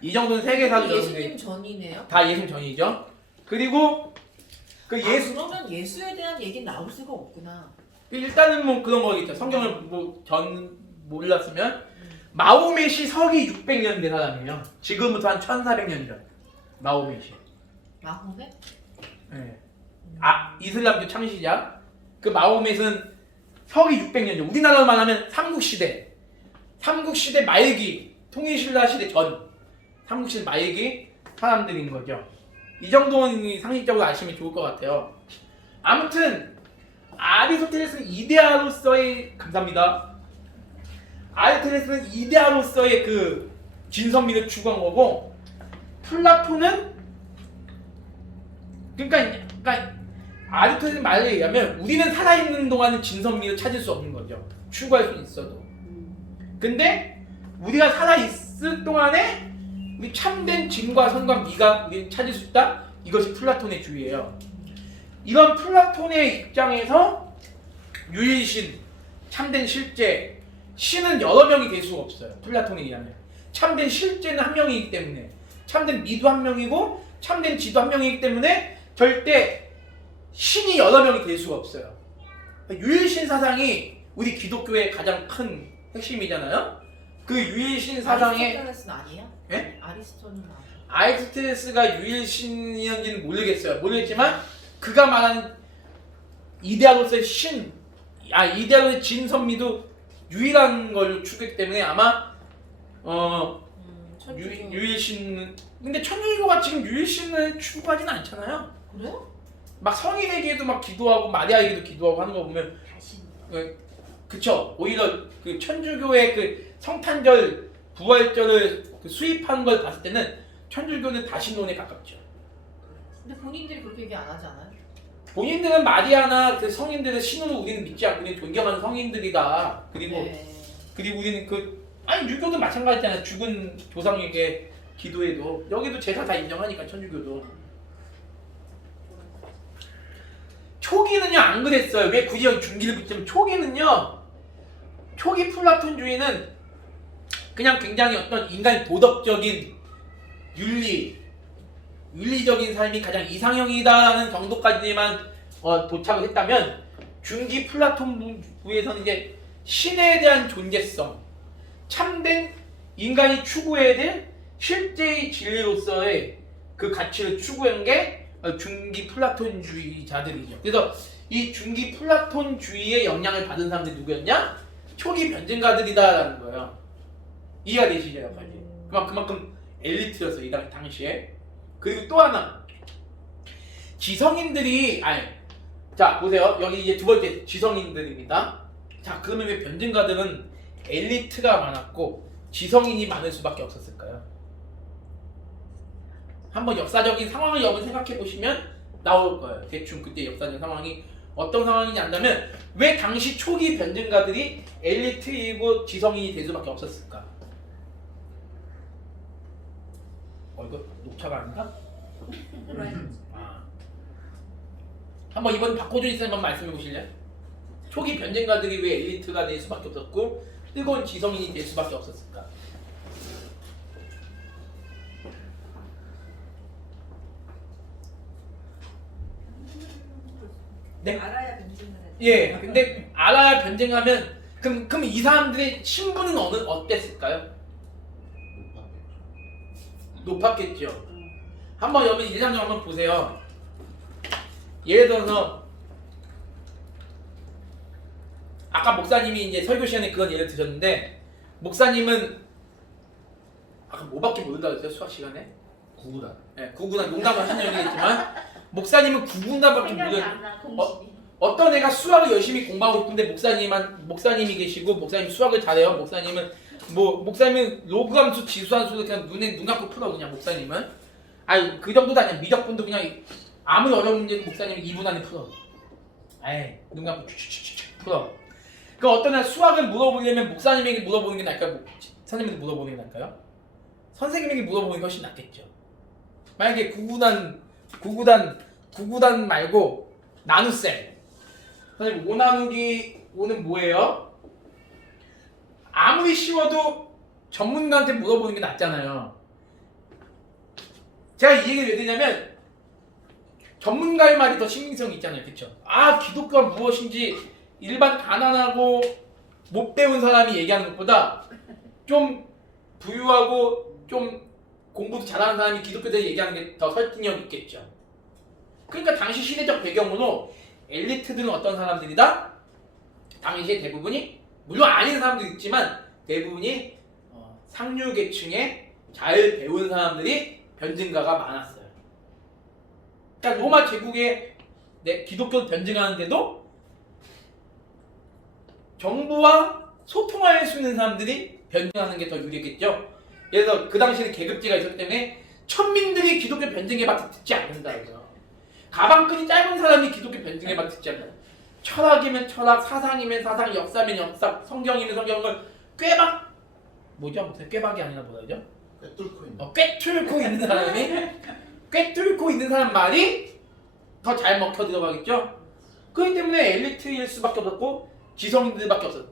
이 정도는 세계사도 예수님 전이네요. 다 예수님 전이죠. 그리고 그 그러면 예수에 대한 얘기는 나올 수가 없구나. 일단은 뭐 그런 거겠죠. 성경을 뭐 몰랐으면 마호멧이 서기 600년 된 사람이에요. 지금부터 한 1400년 전. 마호멧이. 마호멧? 네. 이슬람교 창시자. 그 마호멧은 서기 600년 전. 우리나라로만 하면 삼국시대 말기, 통일신라 시대 전. 삼국시대 말기 사람들인 거죠. 이 정도는 상식적으로 아시면 좋을 것 같아요. 아무튼 아리스토텔레스는 이데아로서의 감사합니다. 아리스토텔레스는 이데아로서의 그 진선미를 추구한 거고 플라톤은 그러니까 아리스토텔레스 말에 의하면 우리는 살아있는 동안은 진선미를 찾을 수 없는 거죠. 추구할 수는 있어도. 근데 우리가 살아있을 동안에 우리 참된 진과 선과 미가 우리는 찾을 수 있다. 이것이 플라톤의 주의예요. 이런 플라톤의 입장에서 유일신, 참된 실제, 신은 여러 명이 될 수가 없어요. 플라톤에 의하면. 참된 실제는 한 명이기 때문에 참된 미도 한 명이고 참된 지도 한 명이기 때문에 절대 신이 여러 명이 될 수가 없어요. 유일신 사상이 우리 기독교의 가장 큰 핵심이잖아요. 그 유일신 사상의 아리스토텔레스는 아니에요? 예? 아리스토는 아니에요. 아리스토텔레스가 유일신이었는지는 모르겠지만 그가 말하는 이데아로서의 이데아로서의 진선미도 유일한 걸로 추구했기 때문에 아마 천주교. 유일신은 근데 천주교가 지금 유일신을 추구하진 않잖아요. 그래요? 막 성인에게도 막 기도하고 마리아에게도 기도하고 하는 거 보면 다시 그쵸. 오히려 그 천주교의 그 성탄절, 부활절을 그 수입한 걸 봤을 때는 천주교는 다신론에 가깝죠. 근데 본인들이 그렇게 얘기 안 하지 않아요? 본인들은 마리아나 그 성인들의 신으로 우리는 믿지 않고 우리는 존경하는 성인들이다. 그리고 네. 우리는 유교도 마찬가지잖아요. 죽은 조상에게 기도해도 여기도 제사 다 인정하니까 천주교도. 초기는요 안 그랬어요. 왜 굳이 여기 중기를 붙이면 초기 플라톤주의는 그냥 굉장히 어떤 인간의 도덕적인 윤리적인 삶이 가장 이상형이다라는 정도까지만 도착을 했다면 중기 플라톤부에서는 이제 신에 대한 존재성, 참된 인간이 추구해야 될 실제의 진리로서의 그 가치를 추구한 게 중기 플라톤주의자들이죠. 그래서 이 중기 플라톤주의의 영향을 받은 사람들이 누구였냐? 초기 변증가들이다라는 거예요. 이해가 되시죠, 여기까지? 그만큼 엘리트였어요, 이 당시에. 그리고 또 하나, 지성인들이 자 보세요. 여기 이제 두 번째 지성인들입니다. 자 그러면 왜 변증가들은 엘리트가 많았고 지성인이 많을 수밖에 없었을까요? 한번 역사적인 상황을 여러분 생각해 보시면 나올 거예요. 대충 그때 역사적인 상황이 어떤 상황이냐 한다면 왜 당시 초기 변증가들이 엘리트이고 지성인이 될 수밖에 없었을까? 이거 녹차가 아닌가? 한번 이번 박호준 선생님 한번 말씀해 보실래요? 초기 변증가들이 왜 엘리트가 될 수밖에 없었고 뜨거운 지성인이 될 수밖에 없었을까? 네? 알아야 변증을 해. 예, 근데 알아야 변증하면 그럼 이 사람들의 신분은 어땠을까요? 높았겠죠. 한번 여러분 일상적 한번 보세요. 예를 들어서 아까 목사님이 이제 설교 시간에 그런 예를 드셨는데 목사님은 아까 뭐밖에 모른다고 했어요? 수학 시간에? 구구단. 네, 구구단 농담을 하신 얘기겠지만 목사님은 구구단밖에 생각이 모르는 안 나, 공식이. 어떤 애가 수학을 열심히 공부하고 싶은데 목사님이 계시고 목사님 수학을 잘해요. 목사님은 로그함수 지수함수를 그냥 눈 감고 풀어 그냥 목사님은. 아니 그 정도도 아니야. 미적분도 그냥 아무리 어려운 문제도 목사님이 2분 안에 풀어. 아이 눈 감고 축축축축 풀어. 그 어떤 애 수학을 물어보려면 목사님에게 물어보는 게 나을까요? 선생님한테 물어보는 게 나을까요? 선생님에게 물어보는 게 훨씬 낫겠죠. 만약에 구구단 말고 나눗셈. 선생님 5 나누기 5는 뭐예요? 아무리 쉬워도 전문가한테 물어보는 게 낫잖아요. 제가 이 얘기를 왜 드냐면 전문가의 말이 더 신빙성이 있잖아요. 그쵸? 아 기독교가 무엇인지 일반 가난하고 못 배운 사람이 얘기하는 것보다 좀 부유하고 좀 공부도 잘하는 사람이 기독교에 대해 얘기하는 게 더 설득력 있겠죠. 그러니까 당시 시대적 배경으로 엘리트들은 어떤 사람들이다? 당시에 대부분이 물론 아닌 사람도 있지만 대부분이 상류 계층의 잘 배운 사람들이 변증가가 많았어요. 그러니까 로마 제국에 기독교 변증하는데도 정부와 소통할 수 있는 사람들이 변증하는 게 더 유리했겠죠. 그래서 그 당시에는 계급제가 있었기 때문에 천민들이 기독교 변증해봤자 듣지 않는다. 그래서 가방끈이 짧은 사람이 기독교 변증해봤자 듣지 않는다. 철학이면 철학, 사상이면 사상, 역사면 역사, 성경이면 성경을 무슨 꾀박이 아니라 뭐라 그러죠? 꿰뚫고 있는. 꿰뚫고 있는 사람이 꿰뚫고 있는 사람 말이 더 잘 먹혀 들어가겠죠. 그렇기 때문에 엘리트일 수밖에 없었고 지성인들밖에 없었어.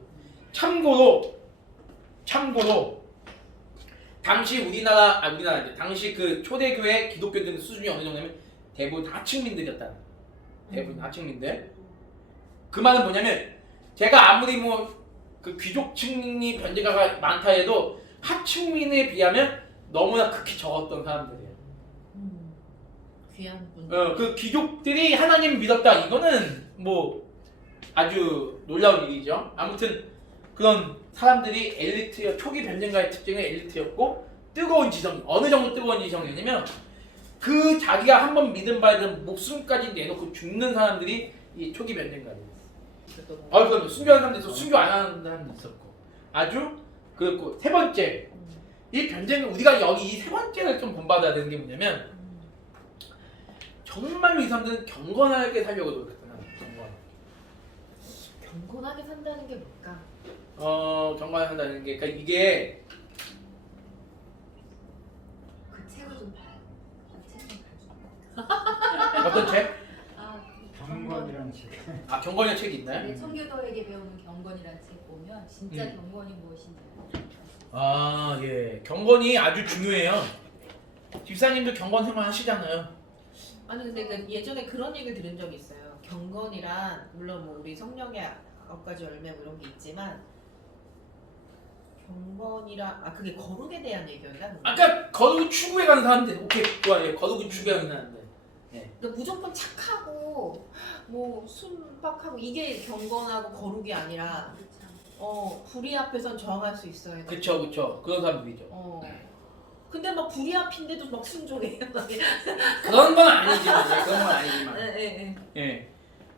참고로 당시 당시 그 초대교회 기독교들 수준이 어느 정도냐면 대부분 하층민들이었다. 대부분 하층민들. 그 말은 뭐냐면 제가 아무리 그 귀족층이 변제가가 많다 해도 하층민에 비하면 너무나 극히 적었던 사람들이에요. 귀한 분. 그 귀족들이 하나님 믿었다. 이거는 아주 놀라운 일이죠. 아무튼 그런 사람들이 초기 변증가의 특징은 엘리트였고 뜨거운 지성. 어느 정도 뜨거운 지성이냐면 그 자기가 한번 믿은 바에 대한 목숨까지 내놓고 죽는 사람들이 이 초기 변증가예요. 그럼 순교하는 사람도 있었고 순교 안 하는 사람도 있었고 아주 그렇고 세 번째 이 변증은 우리가 여기 이 세 번째를 좀 본받아야 되는 게 뭐냐면 정말로 이 사람들은 경건하게 살려고 노력했구나. 경건하게 산다는 게 뭘까? 경건하게 산다는 게 그러니까 이게 그 책을 좀 봐요. 그 책 좀 봐줘. 어떤 책? 경건이라는 책. 경건이라는 책이 있나요? 우리 청교도에게 배우는 경건이라는 책 보면 진짜 경건이 무엇인지 예. 경건이 아주 중요해요. 집사님도 경건 생활 하시잖아요. 아니 근데 예전에 그런 얘기 들은 적이 있어요. 경건이란 물론 우리 성령의 9가지 열매 이런 게 있지만 경건이란 그게 거룩에 대한 얘기였나? 아까 거룩을 추구해 가는 사람들 오케이 좋아요. 거룩을 추구해 가는 사람들. 그러니까 무조건 착하고 순박하고 이게 경건하고 거룩이 아니라 불의 앞에선 저항할 수 있어야 돼. 그쵸 그런 사람들이죠. 근데 불의 앞인데도 순종해요. 그런 건 아니지만 그런 건 아니지만. 네.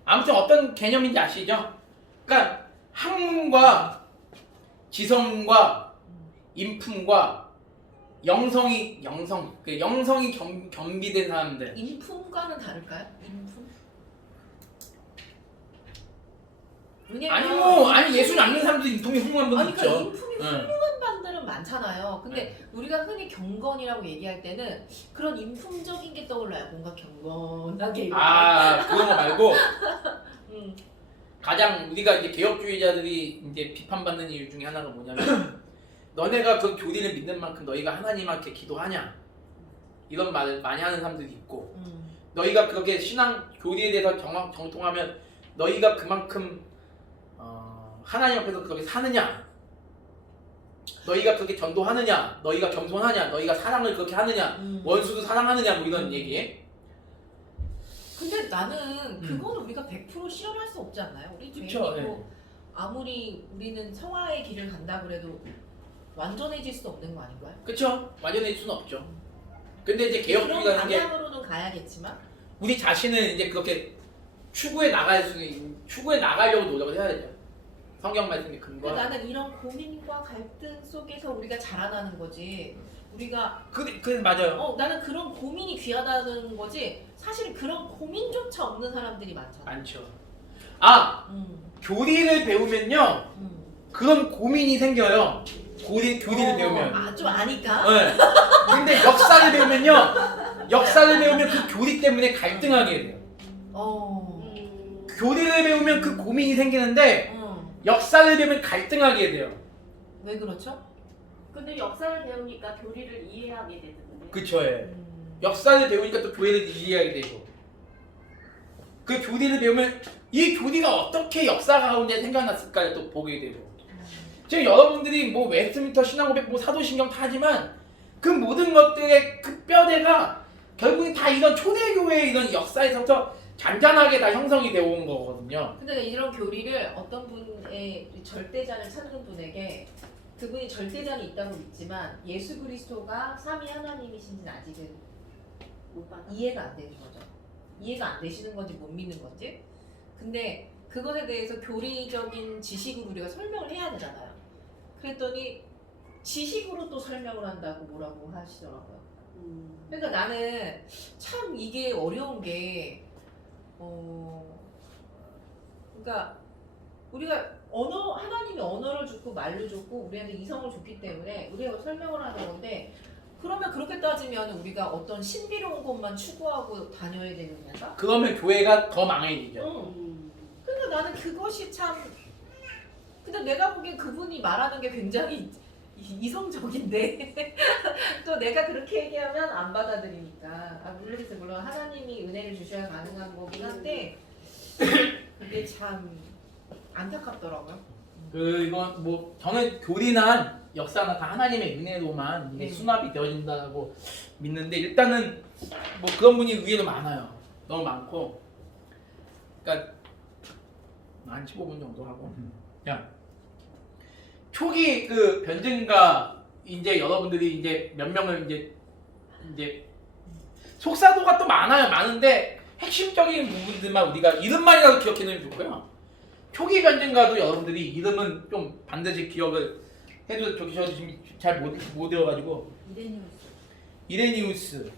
아무튼 어떤 개념인지 아시죠? 그러니까 학문과 지성과 인품과 영성이 겸비된 사람들. 인품과는 다를까요? 인품? 아니 예수 안 믿는 사람들도 인품이 훌륭한 분들 있죠. 그러니까 인품이 훌륭한 분들은 많잖아요. 근데 우리가 흔히 경건이라고 얘기할 때는 그런 인품적인 게 떠올라요. 뭔가 경건하게 이렇게. 그런 거 말고 가장 우리가 이제 개혁주의자들이 이제 비판받는 이유 중에 하나가 뭐냐면 너네가 그 교리를 믿는 만큼 너희가 하나님한테 기도하냐 이런 말을 많이 하는 사람들이 있고 너희가 그렇게 신앙 교리에 대해서 정통하면 너희가 그만큼 하나님 앞에서 그렇게 사느냐 너희가 그렇게 전도하느냐 너희가 겸손하냐 너희가 사랑을 그렇게 하느냐 원수도 사랑하느냐 이런 얘기. 근데 나는 그거는 우리가 100% 실현할 수 없지 않나요? 우리 죄인이고 아무리 우리는 성화의 길을 간다 그래도 완전해질 수 없는 거 아닌가요? 그쵸? 완전해질 수는 없죠. 근데 이제 그런 개혁주의라는 게 방향으로는 가야겠지만 우리 자신을 이제 그렇게 추구해 나가려고 노력을 해야 되죠. 성경 말씀에 근거. 근데 나는 이런 고민과 갈등 속에서 우리가 자라나는 거지. 우리가 그 맞아요. 나는 그런 고민이 귀하다는 거지. 사실 그런 고민조차 없는 사람들이 많잖아. 많죠. 음, 교리를 배우면요 그런 고민이 생겨요. 교리를 배우면. 좀 아니까. 네. 근데 역사를 배우면 그 교리 때문에 갈등하게 돼요. 교리를 배우면 그 고민이 생기는데 역사를 배우면 갈등하게 돼요. 왜 그렇죠? 근데 역사를 배우니까 교리를 이해하게 되던데. 그쵸. 예. 역사를 배우니까 또 교리를 이해하게 되고 그 교리를 배우면 이 교리가 어떻게 역사 가운데 생겨났을까를 또 보게 되고 지금 여러분들이 뭐 웨스트민스터 신앙고백 뭐 사도신경 다 하지만 그 모든 것들의 그 뼈대가 결국엔 다 이런 초대교회의 이런 역사에서부터 잔잔하게 다 형성이 되어 온 거거든요. 근데 이런 교리를 어떤 분의 절대자를 찾는 분에게 그분이 절대자는 있다고 믿지만 예수 그리스도가 삼위 하나님이신지는 아직은 못 받아. 이해가 안 되는 거죠. 이해가 안 되시는 건지 못 믿는 건지. 근데 그것에 대해서 교리적인 지식으로 우리가 설명을 해야 되잖아요. 그랬더니 지식으로 또 설명을 한다고 뭐라고 하시더라고요. 그러니까 나는 참 이게 어려운 게 그러니까 우리가 하나님이 언어를 줬고 말로 줬고 우리한테 이성을 줬기 때문에 우리가 설명을 하는 건데 그러면 그렇게 따지면 우리가 어떤 신비로운 것만 추구하고 다녀야 되는 건가? 그러면 교회가 더 망해지죠. 그러니까 나는 그것이 참 근데 내가 보기엔 그분이 말하는 게 굉장히 이성적인데 또 내가 그렇게 얘기하면 안 받아들이니까 물론 하나님이 은혜를 주셔야 가능한 거긴 한데 그게 참 안타깝더라고요. 이건 뭐 저는 교리나 역사나 다 하나님의 은혜로만 이게 수납이 되어진다고 믿는데 일단은 뭐 그런 분이 의외로 많아요. 너무 많고 그러니까 한 15분 정도 하고 초기 그 변증가 이제 여러분들이 이제 몇 명을 이제 속사도가 또 많은데 핵심적인 부분들만 우리가 이름만이라도 기억해놓으면 좋고요. 초기 변증가도 여러분들이 이름은 좀 반드시 기억을 해도 좋겠어요. 지금 잘 못 외워가지고 이레니우스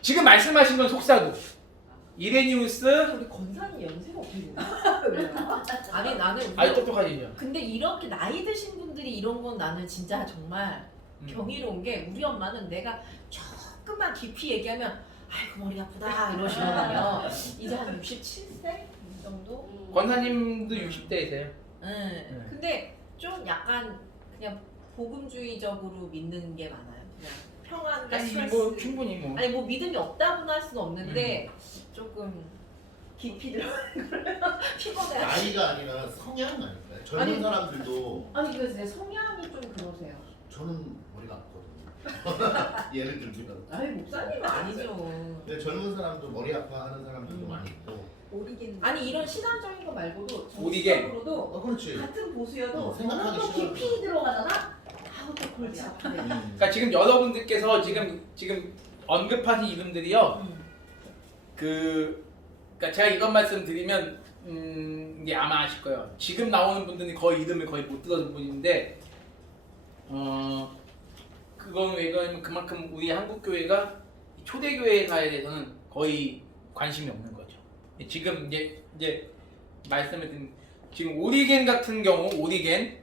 지금 말씀하신 건 속사도 이레니우스 우리 권사님 연세가 어떻게 되나? 아니 나는 아주 똑똑하시죠. 근데 이렇게 나이 드신 분들이 이런 건 나는 진짜 정말 경이로운 게 우리 엄마는 내가 조금만 깊이 얘기하면 아이고 머리 아프다 이러시거든요. 이제 한 67세 정도? 권사님도 60대이세요. 네. 근데 좀 약간 그냥 복음주의적으로 믿는 게 많아요. 그냥 평안과 아니 스트레스. 뭐 충분히 뭐 아니 뭐 믿음이 없다고는 할 수는 없는데 조금 깊이 들어가는 거예요. 피곤해. 나이가 아니라 성향 아닐까요? 젊은 아니, 사람들도 아니 그래서 내 성향이 좀 그러세요. 저는 머리가 아프거든요. 예를 들면 아니 목사님은 아니죠. 근데 젊은 사람도 머리 아파하는 사람들도 많이 있고 오리겐. 아니 이런 신앙적인 거 말고도 오리겐. 정치적으로도 그렇지. 같은 보수여도 생각하기 또 싫어요. 깊이 들어가잖아. 아우 또 골치 아프네. 그러니까 지금 여러분들께서 지금 언급하신 이름들이요. 그러니까 제가 이런 말씀 드리면 이게 아마 아실 거예요. 지금 나오는 분들은 거의 이름을 거의 못 들어본 분인데 그건 왜 그러냐면 그만큼 우리 한국 교회가 초대교회사에 대해서는 거의 관심이 없는 거죠. 지금 이제 말씀을 드린 지금 오리겐 같은 경우는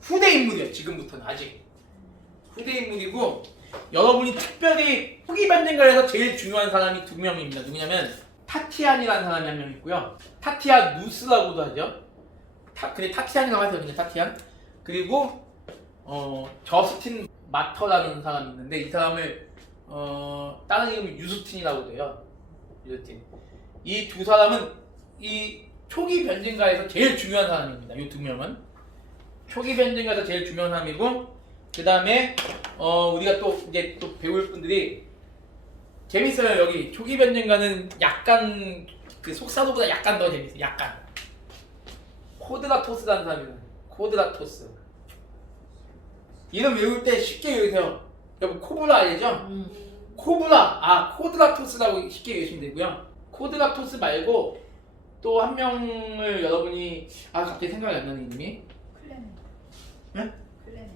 후대 인물이에요. 지금부터는 아직 후대 인물이고 근데 특별히 후기 반증가에서 제일 중요한 사람이 두 명입니다. 누구냐면 타티안이라는 사람이 한 명 있고요. 타티아누스라고도 하죠. 근데 타티안이라고 하세요. 그냥 타티안. 그리고 저스틴 마터라는 사람이 있는데 이 사람을 다른 이름은 유스틴이라고 돼요. 유스틴. 이 두 사람은 이 초기 변증가에서 제일 중요한 사람입니다. 이 두 명은 초기 변증가에서 제일 중요한 사람이고 그 다음에 우리가 또 이제 또 배울 분들이 재밌어요. 여기 초기 변증가는 약간 그 속사도보다 약간 더 재밌어요. 약간 코드라토스라는 사람이에요. 코드라토스. 이름 외울 때 쉽게 외우세요. 여러분 코브라 알죠? 코드라토스라고 쉽게 얘기하시면 되고요. 코드라토스 말고 또 한 명을 여러분이 갑자기 생각이 안 나는 이름이 클레멘트. 네? 클레멘트.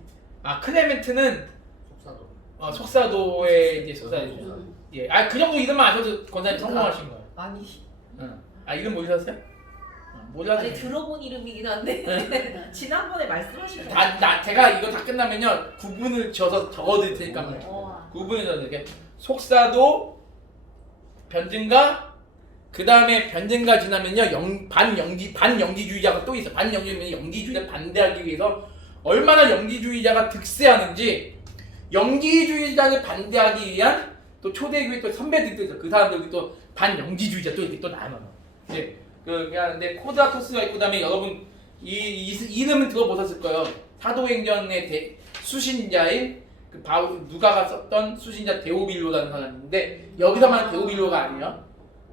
클레멘트는 속사도. 속사도의 이제 속사죠. 예, 그 정도 이름만 아셔도 권사님 성공하신 거예요. 아니 이름 모르셨어요? 몰랐어요. 아니 들어본 이름이긴 한데 지난번에 말씀하신 거. 제가 이거 다 끝나면요 구분을 지어서 적어드릴 테니까 말이에요. 구분을 지어서 이렇게 속사도 변증가 그 다음에 변증가 지나면요 반영지주의자가 또 있어. 반영지주의면 영지주의자 반대하기 위해서 얼마나 영지주의자가 득세하는지 영지주의자를 반대하기 위한 또 초대교회 또 선배들도 있어. 그 사람들이 또 반영지주의자 또 이렇게 또 나눠. 이제 근데 코드라토스가 있고 그다음에 여러분 이름은 들어보셨을 거예요. 사도행전의 수신자인 누가가 썼던 수신자 데오빌로라는 사람인데 여기서만 데오빌로가 아니에요.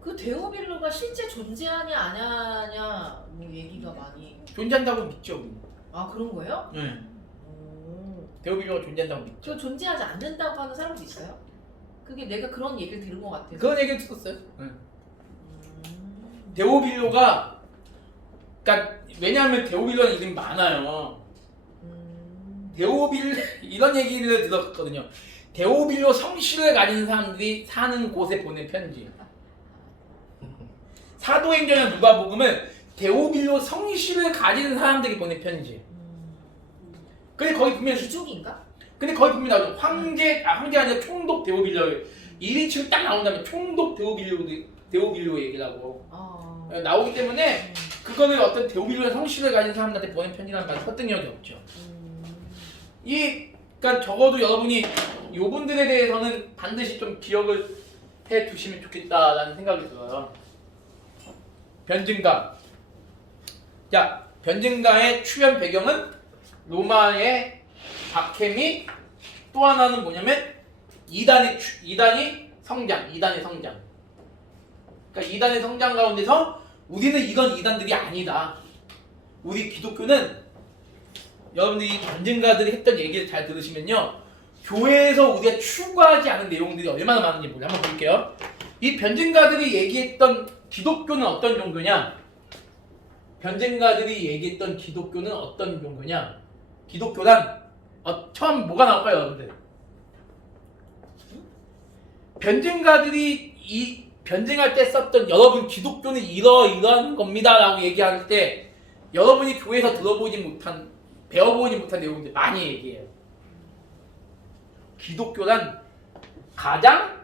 그 데오빌로가 실제 존재하냐 안 하냐 뭐 얘기가 많이. 존재한다고 믿죠. 우리는. 아 그런 거예요? 네. 오. 데오빌로가 존재한다고 믿죠. 저 존재하지 않는다고 하는 사람도 있어요? 그게 내가 그런 얘기를 들은 것 같아서. 그런 얘기를 들었어요. 데오빌로가 그러니까 왜냐하면 데오빌로는 이름이 많아요. 이런 얘기를 들었거든요. 데오빌로 성씨를 가진 사람들이 사는 곳에 보낸 편지. 사도행전이나 누가복음은 데오빌로 성씨를 가진 사람들이 보낸 편지. 근데 거기 보면 귀족인가? 근데 거기 보면 나오죠. 황제 아니라 총독 데오빌로 1인칭 딱 나온 다음에 총독 데오빌로 얘기를 하고 나오기 때문에 그거는 어떤 데오빌로의 성씨를 가진 사람들한테 보낸 편지라는 말 설득력이 없죠. 그러니까 적어도 여러분이 요분들에 대해서는 반드시 좀 기억을 해 두시면 좋겠다라는 생각이 들어요. 변증가. 자, 변증가의 출현 배경은 로마의 박해미 또 하나는 뭐냐면 이단의 성장. 그러니까 이단의 성장 가운데서 우리는 이런 이단들이 아니다. 우리 기독교는 여러분들이 변증가들이 했던 얘기를 잘 들으시면요. 교회에서 우리가 추구하지 않은 내용들이 얼마나 많은지 한번 볼게요. 이 변증가들이 얘기했던 기독교는 어떤 종교냐? 변증가들이 얘기했던 기독교는 어떤 종교냐? 기독교란 처음 뭐가 나올까요, 여러분들? 변증가들이 이 변증할 때 썼던 여러분 기독교는 이러한 겁니다라고 얘기할 때 여러분이 교회에서 배워보지 못한 내용들 많이 얘기해요. 기독교란 가장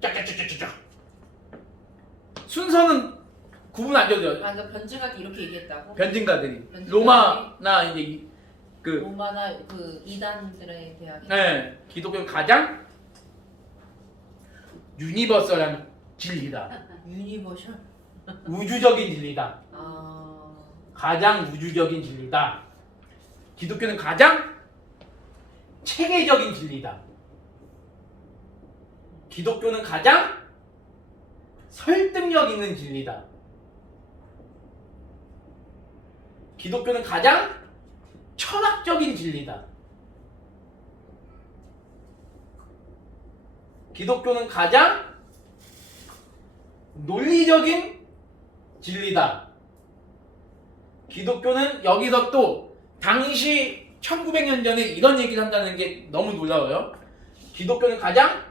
쫙쫙쫙쫙쫙 순서는 구분 안 줘도 돼요. 그러니까 변증가도 이렇게 얘기했다고? 변증가들이 로마나 이제 로마나 그 이단들에 대한. 네, 기독교는 가장 유니버설한 진리다. 유니버셜. 우주적인 진리다. 가장 우주적인 진리다. 기독교는 가장 체계적인 진리다. 기독교는 가장 설득력 있는 진리다. 기독교는 가장 철학적인 진리다. 기독교는 가장 논리적인 진리다. 기독교는 여기서 또 당시 1900년 전에 이런 얘기를 한다는 게 너무 놀라워요. 기독교는 가장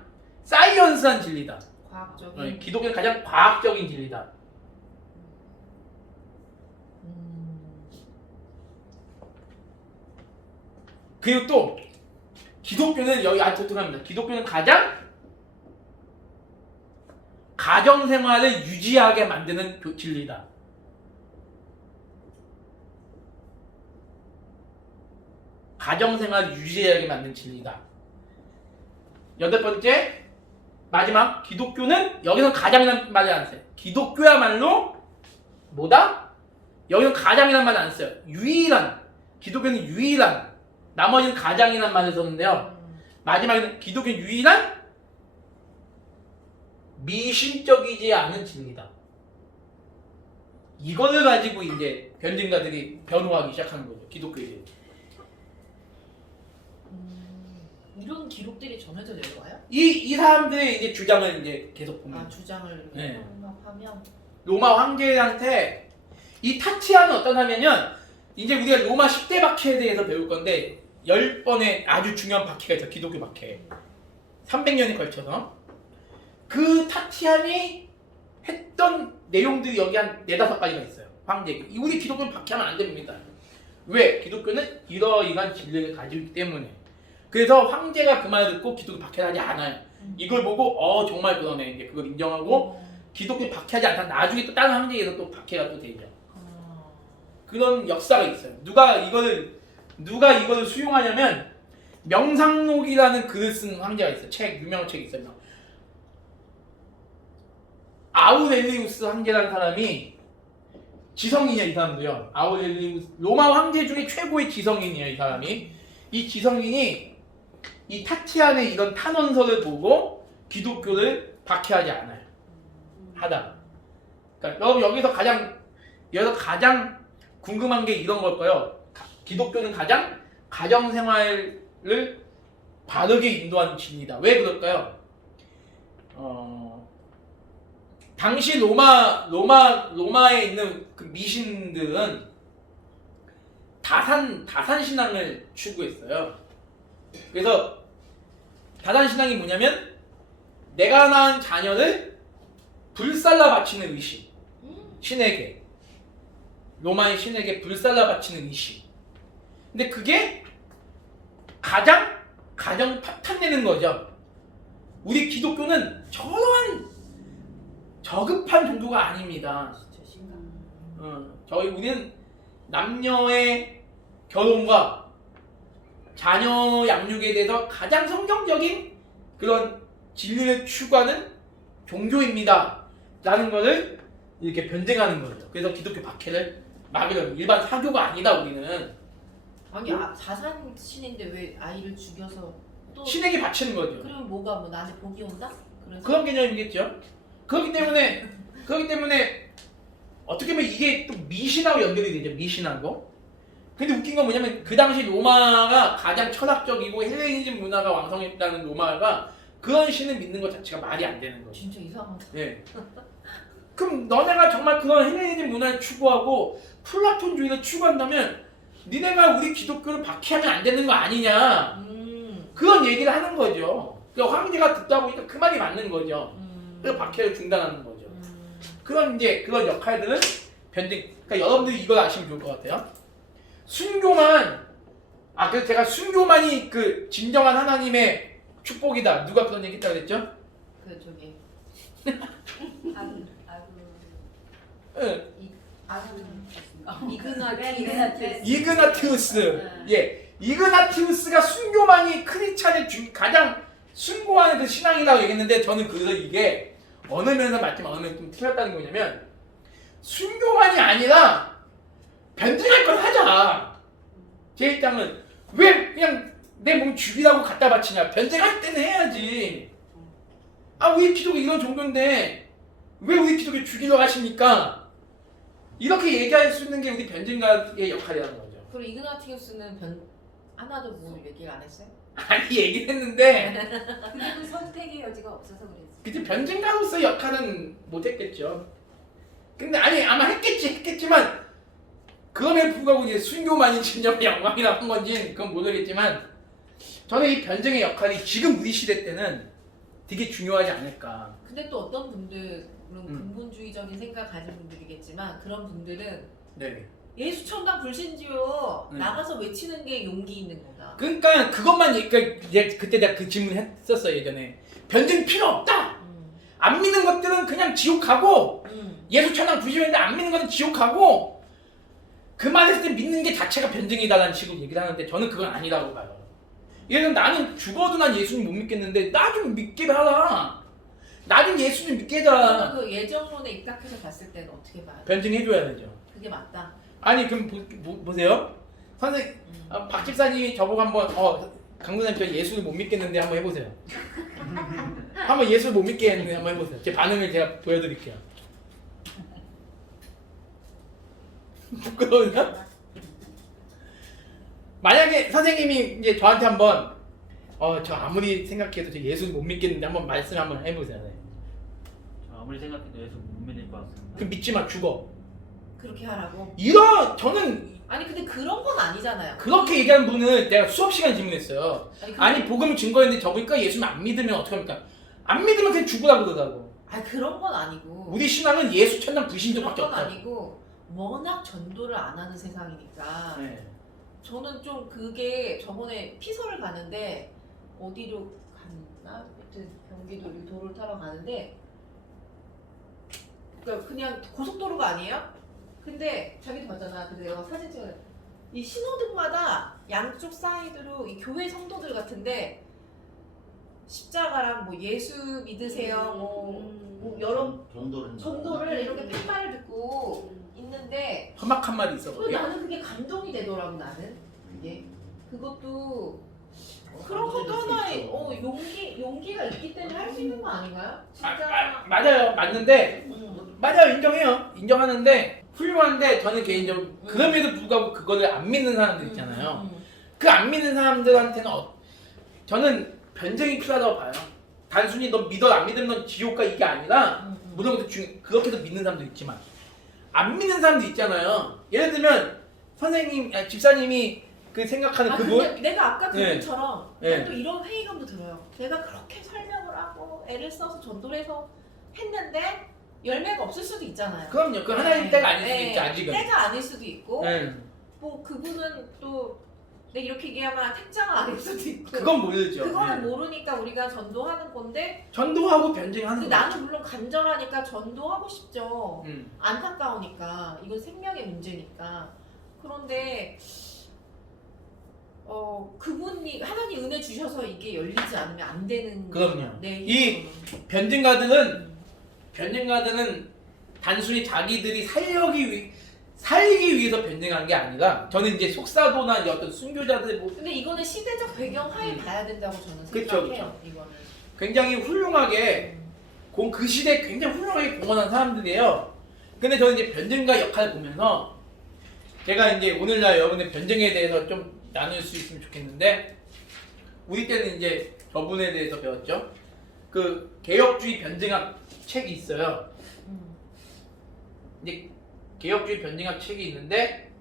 사이언스한 진리다. 과학적인. 기독교는 가장 과학적인 진리다. 그리고 또 기독교는 여기 아주 들어갑니다. 기독교는 가장 가정생활을 유지하게 만드는 진리다. 가정생활을 유지하게 만드는 진리다. 여덟 번째 마지막 기독교는 여기서 가장이라는 말을 안 써요. 기독교야말로 뭐다? 여기서 가장이라는 말을 안 써요. 유일한 기독교는 유일한 나머지는 가장이라는 말을 썼는데요. 마지막에는 기독교는 유일한 미신적이지 않은 진리다. 이거를 가지고 이제 변증가들이 변호하기 시작하는 거죠. 기독교인들이. 이런 기록들이 전해져 내려와요? 이 사람들의 이제 주장을 이제 계속 보면 아 주장을 네. 하면 로마 황제한테 이 타치아는 어떤 하면은 이제 우리가 로마 10대 박해에 대해서 배울 건데 10번의 아주 중요한 박해가 있어. 기독교 박해. 300년에 걸쳐서 그 타치안이 했던 내용들이 여기 한 4-5가지가 있어요. 황제. 우리 기독교는 박해하면 안 됩니다. 왜? 기독교는 이러이러한 진리를 가지고 있기 때문에. 그래서 황제가 그 말을 듣고 기독교 박해하지 않아요. 이걸 보고 정말 그러네. 이제 그걸 인정하고 기독교 박해하지 않다. 나중에 또 다른 황제에서 또 박해가 또 되죠. 그런 역사가 있어요. 누가 이거를 수용하냐면 명상록이라는 글을 쓴 황제가 있어요. 유명한 책이 있어요. 아우렐리우스 황제라는 사람이 지성인이야. 이 사람도요. 아우렐리우스 로마 황제 중에 최고의 지성인이에요. 이 사람이. 이 지성인이 이 타치안의 이런 탄원서를 보고 기독교를 박해하지 않아요. 하다. 그러니까 여러분 여기서 가장 궁금한 게 이런 걸 거예요. 기독교는 가장 가정생활을 바르게 인도하는 진리다. 왜 그럴까요? 당시 로마에 있는 그 미신들은 다산 신앙을 추구했어요. 그래서 다산 신앙이 뭐냐면 내가 낳은 자녀를 불살라 바치는 의식. 신에게. 로마의 신에게 불살라 바치는 의식. 근데 그게 가장 파탄내는 거죠. 우리 기독교는 저러한 저급한 정도가 아닙니다. 진짜 심각. 우리는 남녀의 결혼과 자녀 양육에 대해서 가장 성경적인 그런 진리를 추구하는 종교입니다. 라는 것을 이렇게 변증하는 거죠. 그래서 기독교 박해를 막으려면 일반 사교가 아니다 우리는. 아니 사산 신인데 왜 아이를 죽여서 또 신에게 바치는 거죠. 그러면 뭐가 나한테 복이 온다? 그래서 그런 개념이겠죠. 그렇기 때문에 어떻게 보면 이게 또 미신하고 연결이 되죠. 미신하고. 근데 웃긴 건 뭐냐면 그 당시 로마가 가장 철학적이고 헬레니즘 문화가 왕성했다는 로마가 그런 신을 믿는 것 자체가 말이 안 되는 거죠. 진짜 이상하다. 네. 그럼 너네가 정말 그런 헬레니즘 문화를 추구하고 플라톤주의를 추구한다면 니네가 우리 기독교를 박해하면 안 되는 거 아니냐. 그런 얘기를 하는 거죠. 그러니까 황제가 듣다 보니까 그 말이 맞는 거죠. 그래서 박해를 중단하는 거죠. 그런 역할들은 그러니까 여러분들이 이걸 아시면 좋을 것 같아요. 그래서 제가 순교만이 그 진정한 하나님의 축복이다. 누가 그런 얘기 했다고 그랬죠? 그 저기 이그나티우스. 예. 이그나티우스가 순교만이 크리스찬의 가장 숭고한 그 신앙이라고 얘기했는데 저는 그래서 이게 어느 면에서 맞지만 어느 면에서 좀 틀렸다는 게 뭐냐면 순교만이 아니라 변증할 걸 하자. 제 입장은 왜 그냥 내 몸 죽이라고 갖다 바치냐. 변증할 때는 해야지. 우리 기독교 이런 종교인데 왜 우리 기독교 죽이려고 하십니까? 이렇게 얘기할 수 있는 게 우리 변증가의 역할이라는 거죠. 그리고 이그나티우스는 하나도 뭐 얘기를 안 했어요? 아니 얘기를 했는데 그래도 선택의 여지가 없어서 그랬지. 그치 변증가로서의 역할은 못했겠죠. 근데 아마 했겠지만 그럼에도 불구하고 이제 순교만이 진정의 영광이라고 한 건지 그건 모르겠지만 저는 이 변증의 역할이 지금 우리 시대 때는 되게 중요하지 않을까. 근데 또 어떤 분들은 근본주의적인 생각 가진 분들이겠지만 그런 분들은 네. 예수 천당 불신지요. 네. 나가서 외치는 게 용기 있는 거다. 그러니까 그것만 그때 내가 그 질문 했었어 예전에. 변증 필요 없다. 안 믿는 것들은 그냥 지옥 가고 예수 천당 부시는데 안 믿는 것은 지옥 가고 그 말했을 때 믿는 게 자체가 변증이다라는 식으로 얘기를 하는데 저는 그건 아니라고 봐요. 예를 들어 나는 죽어도 난 예수님 못 믿겠는데 나 좀 믿게 하라. 나 좀 예수 좀 믿게 해라. 그 예정론에 입각해서 봤을 때는 어떻게 봐요? 변증해줘야 되죠. 그게 맞다. 아니 그럼 보세요. 선생님 박 집사님이 저보고 한번 강도사님 저 예수를 못 믿겠는데 한번 해보세요. 한번 예수를 못 믿겠는데 한번 해보세요. 제 반응을 제가 보여드릴게요. 부끄러우냐? 만약에 선생님이 이제 저한테 한번 저 아무리 생각해도 저 예수 못 믿겠는데 한번 말씀 한번 해보세요. 네. 아무리 생각해도 예수 못 믿을 것 같습니다. 그럼 믿지 마, 죽어. 그렇게 하라고. 저는 아니 근데 그런 건 아니잖아요. 그렇게 얘기하는 분은 내가 수업 시간 질문했어요. 아니, 아니 복음 증거했는데 저보니까 예수님 안 믿으면 어떡합니까? 안 믿으면 그냥 죽으라고 그러더라고. 아니 그런 건 아니고. 우리 신앙은 예수 천당 그런 불신자밖에 건 없다. 아니고 워낙 전도를 안 하는 세상이니까. 네. 저는 좀 그게 저번에 피서를 가는데 어디로 갔나? 하여튼 경기도 이 도로를 타러 가는데 그러니까 그냥 고속도로가 아니에요? 근데 자기도 봤잖아. 근데 내가 사진 찍어요. 이 신호등마다 양쪽 사이드로 이 교회 성도들 같은데 십자가랑 뭐 예수 믿으세요 뭐 여러 전도를 이렇게 팻말을 듣고 있는데 험악한 말이 있어. 나는 그게 감동이 되더라고 나는. 이게 그것도 그런 것도 하나의 용기가 있기 때문에 할 수 있는 거 아닌가요? 진짜. 맞아요. 맞는데 맞아요. 인정해요. 인정하는데 훌륭한데 저는 개인적으로 그럼에도 불구하고 그거를 안 믿는 사람들 있잖아요. 그 안 믿는 사람들한테는 저는 변증이 필요하다고 봐요. 단순히 너 믿어 안 믿으면 넌 지옥 가 이게 아니라 물론 그렇게도 믿는 사람도 있지만 안 믿는 사람도 있잖아요. 예를 들면 집사님이 그 생각하는 그분 근데 내가 아까 네. 그분처럼 네. 난또 이런 회의감도 들어요. 내가 그렇게 설명을 하고 애를 써서 전도를 해서 했는데 열매가 없을 수도 있잖아요. 그럼요. 그 하나님 때가 아닐 수도 네. 있죠. 아직은. 때가 아닐 수도 있고 네. 뭐 그분은 또 내가 이렇게 얘기하면 택장은 아닐 수도 있고 그건 모르죠. 그거는 네. 모르니까 우리가 전도하는 건데 전도하고 변증하는 근데 거죠. 나는 물론 간절하니까 전도하고 싶죠. 음. 안타까우니까 이건 생명의 문제니까. 그런데 그분이 하나님 은혜 주셔서 이게 열리지 않으면 안 되는 그럼요. 네, 이 이거는. 변증가들은 단순히 자기들이 살기 위해서 변증한 게 아니라 저는 이제 속사도나 이제 어떤 순교자들 뭐 근데 이거는 시대적 배경 하에 봐야 된다고 저는 그쵸, 생각해요. 이거는. 굉장히 훌륭하게 그 시대에 굉장히 훌륭하게 공헌한 사람들이에요. 근데 저는 이제 변증가 역할을 보면서 제가 이제 오늘날 여러분의 변증에 대해서 좀 나눌 수 있으면 좋겠는데 우리 때는 이제 저분에 대해서 배웠죠. 그 개혁주의 변증학 책이 있어요. 이제 개혁주의 변증학 책이 있는데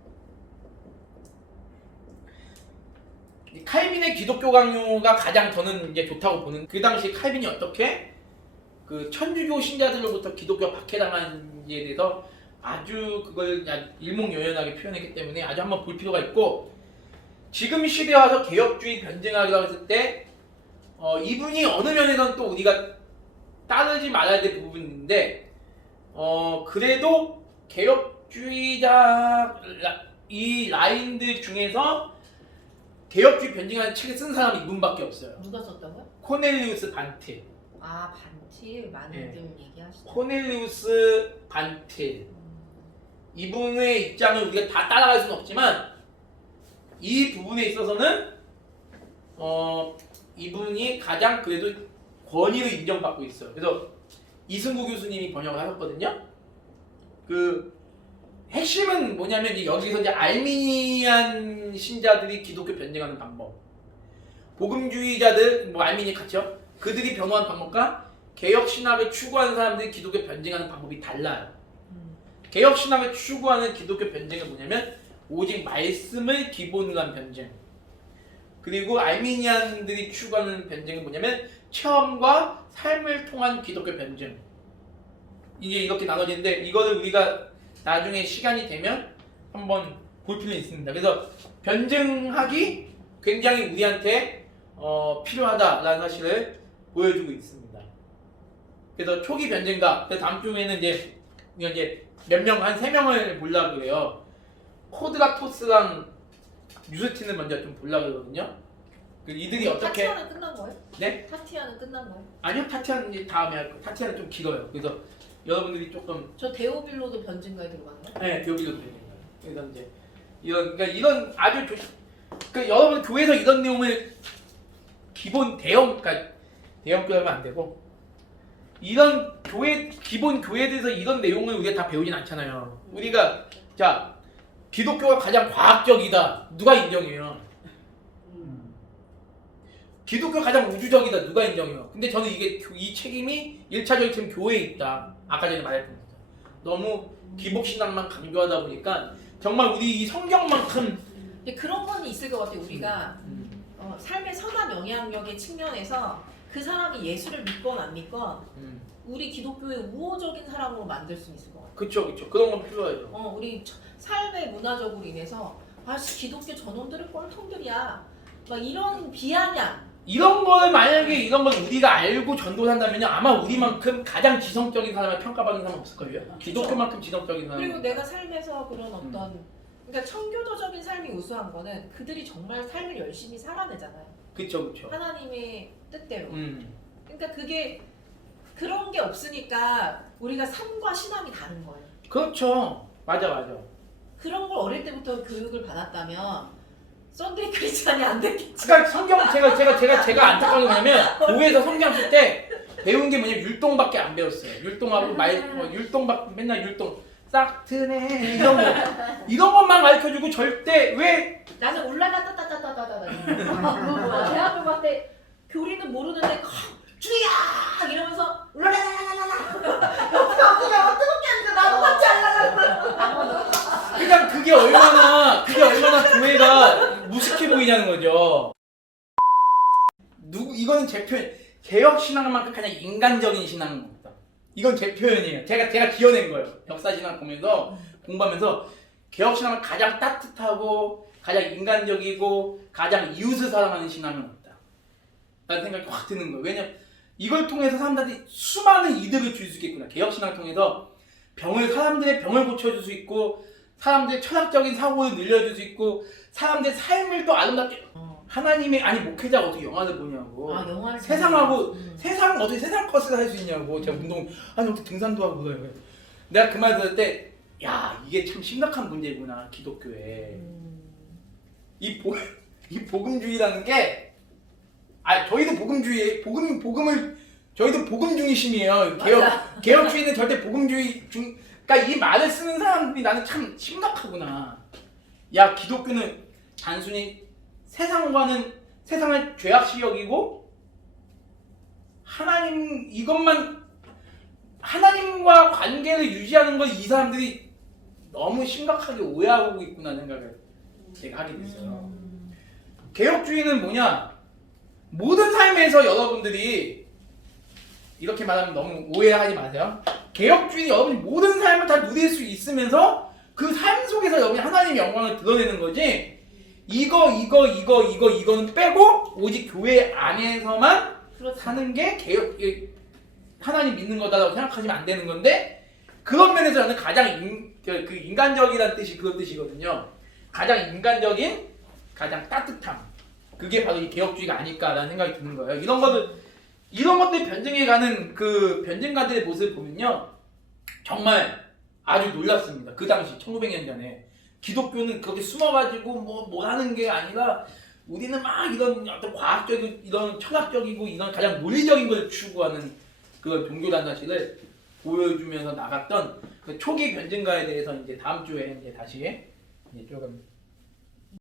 칼빈의 기독교 강요가 가장 저는 이제 좋다고 보는 그 당시 칼빈이 어떻게 그 천주교 신자들로부터 기독교가 박해당한지에 대해서 아주 그걸 일목요연하게 표현했기 때문에 아주 한번 볼 필요가 있고 지금 시대에 와서 개혁주의 변증학이라고 했을 때 이분이 어느 면에서는 또 우리가 따르지 말아야 될 부분인데 그래도 개혁주의자 이 라인들 중에서 개혁주의 변증하는 책을 쓴 사람이 이분밖에 없어요. 누가 썼다고요? 코넬리우스 반틸. 아 반틸 많이들 얘기하시죠. 코넬리우스 반틸. 이분의 입장을 우리가 다 따라갈 수는 없지만 이 부분에 있어서는 이분이 가장 그래도 권위를 인정받고 있어요. 그래서 이승구 교수님이 번역을 하셨거든요. 그 핵심은 뭐냐면 이제 여기서 이제 알미니안 신자들이 기독교 변증하는 방법, 복음주의자들 뭐 알미니 같죠? 그들이 변호하는 방법과 개혁 신학을 추구하는 사람들이 기독교 변증하는 방법이 달라요. 개혁 신학을 추구하는 기독교 변증은 뭐냐면 오직 말씀을 기본으로 한 변증. 그리고 알미니안들이 추구하는 변증은 뭐냐면 체험과 삶을 통한 기독교 변증. 이게 이렇게 나눠지는데 이거를 우리가 나중에 시간이 되면 한번 볼 필요는 있습니다. 그래서 변증학이 굉장히 우리한테 필요하다라는 사실을 보여주고 있습니다. 그래서 초기 변증가, 다음 주에는 이제 몇 명, 한 3명을 보려고 그래요. 코드라토스랑 유스틴을 먼저 좀 보려고 그러거든요. 이들이 어떻게. 타티아는 끝난 거예요? 네? 타티아는 끝난 거예요? 아니요, 타티아는 이제 다음에 할 거예요. 타티아는 좀 길어요. 그래서 여러분들이 조금. 저 데오빌로도 변증가에 들어갔나요? 네, 교비도 되는 거예요. 그래서 이제 이런 아주 여러분 교회에서 이런 내용을 기본 그러니까 대형 교회하면 안 되고 이런 기본 교회에 대해서 이런 내용을 우리가 다 배우진 않잖아요. 우리가 자 기독교가 가장 과학적이다. 누가 인정해요? 기독교가 가장 우주적이다. 누가 인정해요? 근데 저는 이 책임이 1차적인 책임 교회에 있다. 아까 전에 말했던 거죠. 너무 기복신앙만 강조하다 보니까 정말 우리 이 성경만큼 근데 그런 건 있을 것 같아요. 우리가 삶의 선한 영향력의 측면에서 그 사람이 예수를 믿건 안 믿건 우리 기독교의 우호적인 사람으로 만들 수 있을 것 같아요. 그쵸. 그런 건 필요하죠. 우리 삶의 문화적으로 인해서 기독교 저놈들은 꼴통들이야. 막 이런 비아냥. 이런 걸 만약에 이런 걸 우리가 알고 전도한다면요 아마 우리만큼 가장 지성적인 사람을 평가받는 사람 없을걸요. 기독교만큼 지성적인 사람. 그리고 내가 삶에서 그런 어떤 그러니까 청교도적인 삶이 우수한 거는 그들이 정말 삶을 열심히 살아내잖아요. 그쵸. 하나님의 뜻대로. 그러니까 그게 그런 게 없으니까 우리가 삶과 신앙이 다른 거예요. 그렇죠. 맞아. 그런 걸 어릴 때부터 교육을 받았다면 썬데이 크리스찬이 안 됐겠지. 그러니까 성경 제가 안타까운 게 뭐냐면 교회에서 성경 쓸 때 배운 게 뭐냐면 율동밖에 안 배웠어요. 율동하고 율동밖에 맨날 율동 싹트네 이런 것만 가르쳐주고 절대 왜 나는 울라라따따따따따따 대학교 갈 때 교리는 모르는데 주야 이러면서 울라라라라라 그냥 뜨겁게 하는데 나도 같이 하려고 그냥 그게 얼마나 교회가 무식해 보이냐는 거죠. 이거는 제 표현. 개혁 신앙만큼 가장 인간적인 신앙입니다. 이건 제 표현이에요. 제가 지어낸 거예요. 역사 신앙 보면서 공부하면서 개혁 신앙은 가장 따뜻하고 가장 인간적이고 가장 이웃을 사랑하는 신앙입니다. 라는 생각이 확 드는 거예요. 왜냐면 이걸 통해서 사람들한테 수많은 이득을 줄 수 있겠구나. 개혁 신앙을 통해서 사람들의 병을 고쳐줄 수 있고 사람들의 철학적인 사고를 늘려줄 수 있고 사람들의 삶을 또 아름답게 하나님의 목회자가 어떻게 영화를 보냐고. 영화를 세상하고 세상 어떻게 세상 것을 할 수 있냐고. 제가 운동 어떻게 등산도 하고 그래요. 내가 그 말 들을 때 야 이게 참 심각한 문제구나 기독교에. 이 복음주의라는 게 저희도 저희도 복음 중이심이에요. 개혁주의는 절대 복음주의 그러니까 이 말을 쓰는 사람들이 나는 참 심각하구나. 야 기독교는 단순히 세상을 죄악시 여기고 하나님과 관계를 유지하는 걸 이 사람들이 너무 심각하게 오해하고 있구나 생각을 제가 하게 됐어요. 개혁주의는 뭐냐? 모든 삶에서 여러분들이 이렇게 말하면 너무 오해하지 마세요. 개혁주의 여러분이 모든 삶을 다 누릴 수 있으면서 그 삶 속에서 여러분이 하나님의 영광을 드러내는 거지. 이거는 빼고 오직 교회 안에서만 사는 게 하나님 믿는 거다라고 생각하시면 안 되는 건데 그런 면에서 저는 가장 인간적이라는 뜻이 그런 뜻이거든요. 가장 인간적인 가장 따뜻함 그게 바로 이 개혁주의가 아닐까라는 생각이 드는 거예요. 이런 것들 변증해가는 그 변증가들의 모습을 보면요 정말 아주 놀랐습니다. 그 당시 1900년 전에 기독교는 그렇게 숨어가지고 뭐 하는 게 아니라 우리는 막 이런 어떤 과학적이고 이런 철학적이고 이런 가장 논리적인 걸 추구하는 그런 종교라는 사실을 보여주면서 나갔던 그 초기 변증가에 대해서 이제 다음 주에 이제 다시 조금